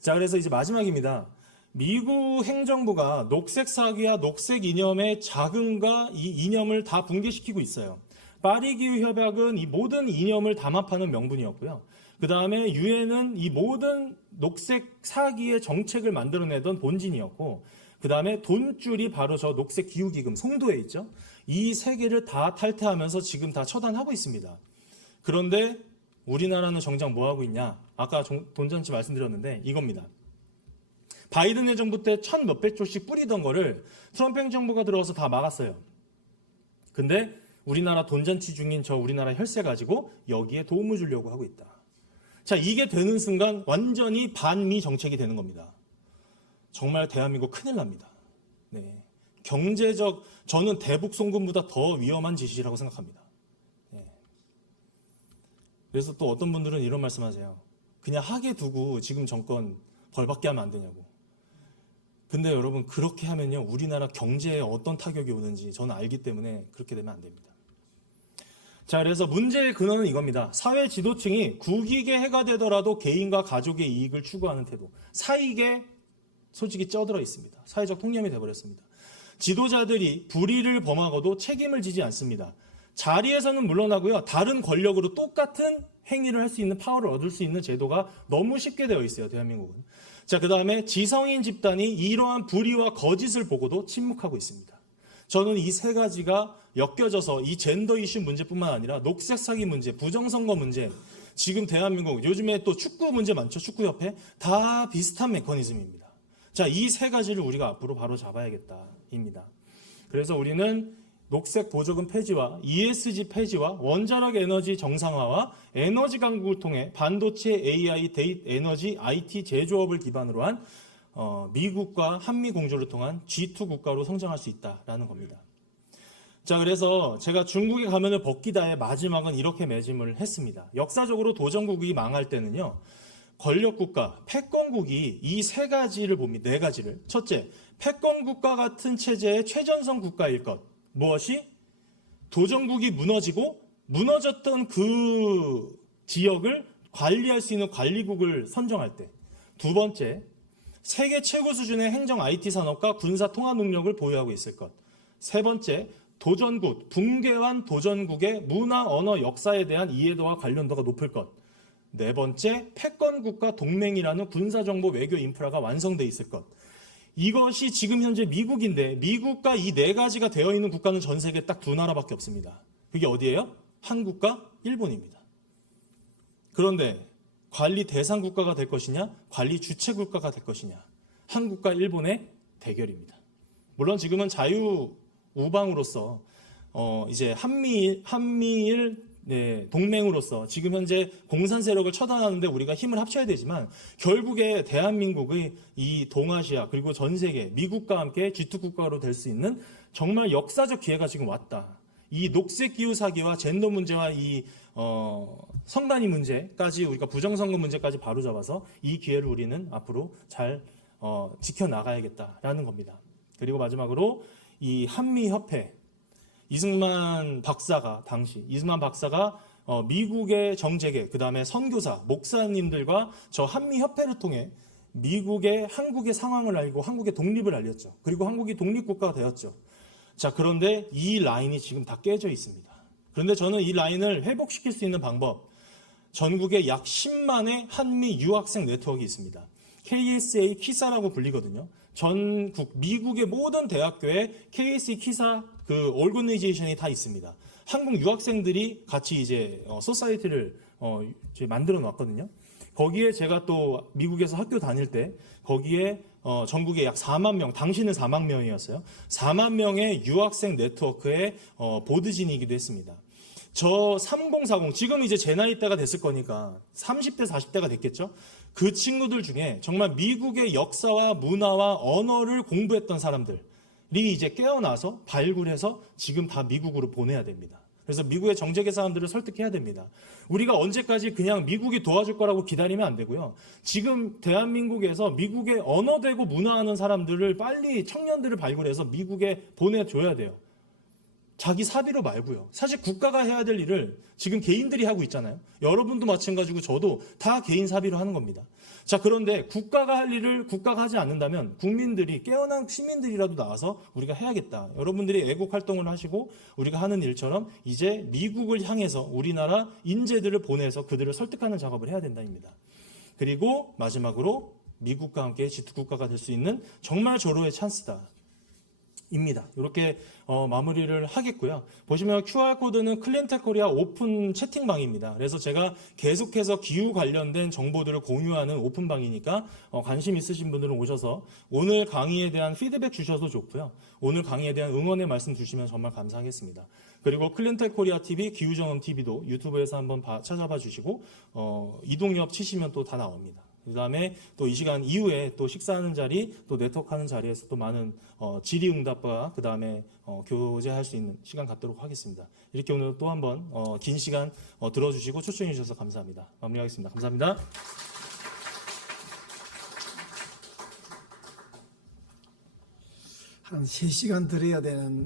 자, 그래서 이제 마지막입니다. 미국 행정부가 녹색 사기와 녹색 이념의 자금과 이 이념을 다 붕괴시키고 있어요. 파리 기후 협약은 이 모든 이념을 담합하는 명분이었고요. 그 다음에 유엔은 이 모든 녹색 사기의 정책을 만들어내던 본진이었고, 그 다음에 돈줄이 바로 저 녹색 기후기금 송도에 있죠. 이 세 개를 다 탈퇴하면서 지금 다 처단하고 있습니다. 그런데 우리나라는 정작 뭐 하고 있냐? 아까 돈잔치 말씀드렸는데 이겁니다. 바이든 행정부 때 1,000몇백 조씩 뿌리던 거를 트럼프 행정부가 들어와서 다 막았어요. 근데 우리나라 돈잔치 중인 저 우리나라 혈세 가지고 여기에 도움을 주려고 하고 있다. 자, 이게 되는 순간 완전히 반미 정책이 되는 겁니다. 정말 대한민국 큰일 납니다. 네. 저는 대북 송금보다 더 위험한 짓이라고 생각합니다. 네. 그래서 또 어떤 분들은 이런 말씀하세요. 그냥 하게 두고 지금 정권 벌받게 하면 안 되냐고. 근데 여러분 그렇게 하면요 우리나라 경제에 어떤 타격이 오는지 저는 알기 때문에 그렇게 되면 안 됩니다. 자, 그래서 문제의 근원은 이겁니다. 사회 지도층이 국익에 해가 되더라도 개인과 가족의 이익을 추구하는 태도, 사익에 솔직히 쩌들어 있습니다. 사회적 통념이 되어버렸습니다. 지도자들이 불의를 범하고도 책임을 지지 않습니다. 자리에서는 물러나고요. 다른 권력으로 똑같은 행위를 할 수 있는 파워를 얻을 수 있는 제도가 너무 쉽게 되어 있어요. 대한민국은. 자, 그 다음에 지성인 집단이 이러한 불의와 거짓을 보고도 침묵하고 있습니다. 저는 이 세 가지가 엮여져서 이 젠더 이슈 문제뿐만 아니라 녹색 사기 문제, 부정선거 문제, 지금 대한민국 요즘에 또 축구 문제 많죠. 축구협회 다 비슷한 메커니즘입니다. 자, 이 세 가지를 우리가 앞으로 바로 잡아야겠다입니다. 그래서 우리는 녹색 보조금 폐지와 ESG 폐지와 원자력 에너지 정상화와 에너지 강국을 통해 반도체, AI, 에너지, IT 제조업을 기반으로 한 미국과 한미 공조를 통한 G2 국가로 성장할 수 있다라는 겁니다. 자, 그래서 제가 중국의 가면을 벗기다의 마지막은 이렇게 매짐을 했습니다. 역사적으로 도전국이 망할 때는요, 권력국가, 패권국이 이 세 가지를 봅니다. 네 가지를. 첫째, 패권국가 같은 체제의 최전선 국가일 것. 무엇이? 도전국이 무너지고 무너졌던 그 지역을 관리할 수 있는 관리국을 선정할 때. 두 번째, 세계 최고 수준의 행정 IT 산업과 군사 통합 능력을 보유하고 있을 것. 세 번째, 도전국, 붕괴한 도전국의 문화, 언어, 역사에 대한 이해도와 관련도가 높을 것. 네 번째, 패권국가 동맹이라는 군사정보 외교 인프라가 완성돼 있을 것. 이것이 지금 현재 미국인데 미국과 이 네 가지가 되어 있는 국가는 전 세계에 딱 두 나라밖에 없습니다. 그게 어디예요? 한국과 일본입니다. 그런데 관리 대상 국가가 될 것이냐, 관리 주체 국가가 될 것이냐, 한국과 일본의 대결입니다. 물론 지금은 자유우방으로서 이제 한미일 동맹으로서 지금 현재 공산 세력을 처단하는데 우리가 힘을 합쳐야 되지만 결국에 대한민국의 이 동아시아 그리고 전 세계 미국과 함께 G2 국가로 될 수 있는 정말 역사적 기회가 지금 왔다. 이 녹색 기후 사기와 젠더 문제와 이 선관위 문제까지 우리가 부정선거 문제까지 바로잡아서 이 기회를 우리는 앞으로 잘 지켜나가야겠다라는 겁니다. 그리고 마지막으로 이 한미협회 이승만 박사가 미국의 정재계, 그 다음에 선교사, 목사님들과 저 한미협회를 통해 미국의 한국의 상황을 알고 한국의 독립을 알렸죠. 그리고 한국이 독립국가가 되었죠. 자, 그런데 이 라인이 지금 다 깨져 있습니다. 그런데 저는 이 라인을 회복시킬 수 있는 방법, 전국에 약 10만의 한미 유학생 네트워크가 있습니다. KSA 키사라고 불리거든요. 전국 미국의 모든 대학교에 KSA 키사 그 오르거니제이션이 다 있습니다. 한국 유학생들이 같이 이제 소사이티를 만들어 놨거든요. 거기에 제가 또 미국에서 학교 다닐 때 거기에 전국에 약 4만 명, 당시는 4만 명이었어요. 4만 명의 유학생 네트워크의 보드진이기도 했습니다. 저 3040, 지금 이제 제 나이대가 됐을 거니까 30대, 40대가 됐겠죠? 그 친구들 중에 정말 미국의 역사와 문화와 언어를 공부했던 사람들이 이제 깨어나서 발굴해서 지금 다 미국으로 보내야 됩니다. 그래서 미국의 정재계 사람들을 설득해야 됩니다. 우리가 언제까지 그냥 미국이 도와줄 거라고 기다리면 안 되고요. 지금 대한민국에서 미국의 언어되고 문화하는 사람들을 빨리 청년들을 발굴해서 미국에 보내줘야 돼요. 자기 사비로 말고요. 사실 국가가 해야 될 일을 지금 개인들이 하고 있잖아요. 여러분도 마찬가지고 저도 다 개인 사비로 하는 겁니다. 자, 그런데 국가가 할 일을 국가가 하지 않는다면 국민들이 깨어난 시민들이라도 나와서 우리가 해야겠다. 여러분들이 애국 활동을 하시고 우리가 하는 일처럼 이제 미국을 향해서 우리나라 인재들을 보내서 그들을 설득하는 작업을 해야 된다입니다. 그리고 마지막으로 미국과 함께 G2 국가가 될 수 있는 정말 절호의 찬스다. 입니다. 이렇게 마무리를 하겠고요. 보시면 QR코드는 클린텍 코리아 오픈 채팅방입니다. 그래서 제가 계속해서 기후 관련된 정보들을 공유하는 오픈방이니까 관심 있으신 분들은 오셔서 오늘 강의에 대한 피드백 주셔도 좋고요. 오늘 강의에 대한 응원의 말씀 주시면 정말 감사하겠습니다. 그리고 클린텍 코리아 TV, 기후정음 TV도 유튜브에서 한번 찾아봐 주시고 이동엽 치시면 또 다 나옵니다. 그다음에 또 이 시간 이후에 또 식사하는 자리, 또 네트워크하는 자리에서 또 많은 질의응답과 그다음에 교제할 수 있는 시간 갖도록 하겠습니다. 이렇게 오늘 또 한번 긴 시간 들어주시고 초청해 주셔서 감사합니다. 마무리하겠습니다. 감사합니다. 한 3시간 들어야 되는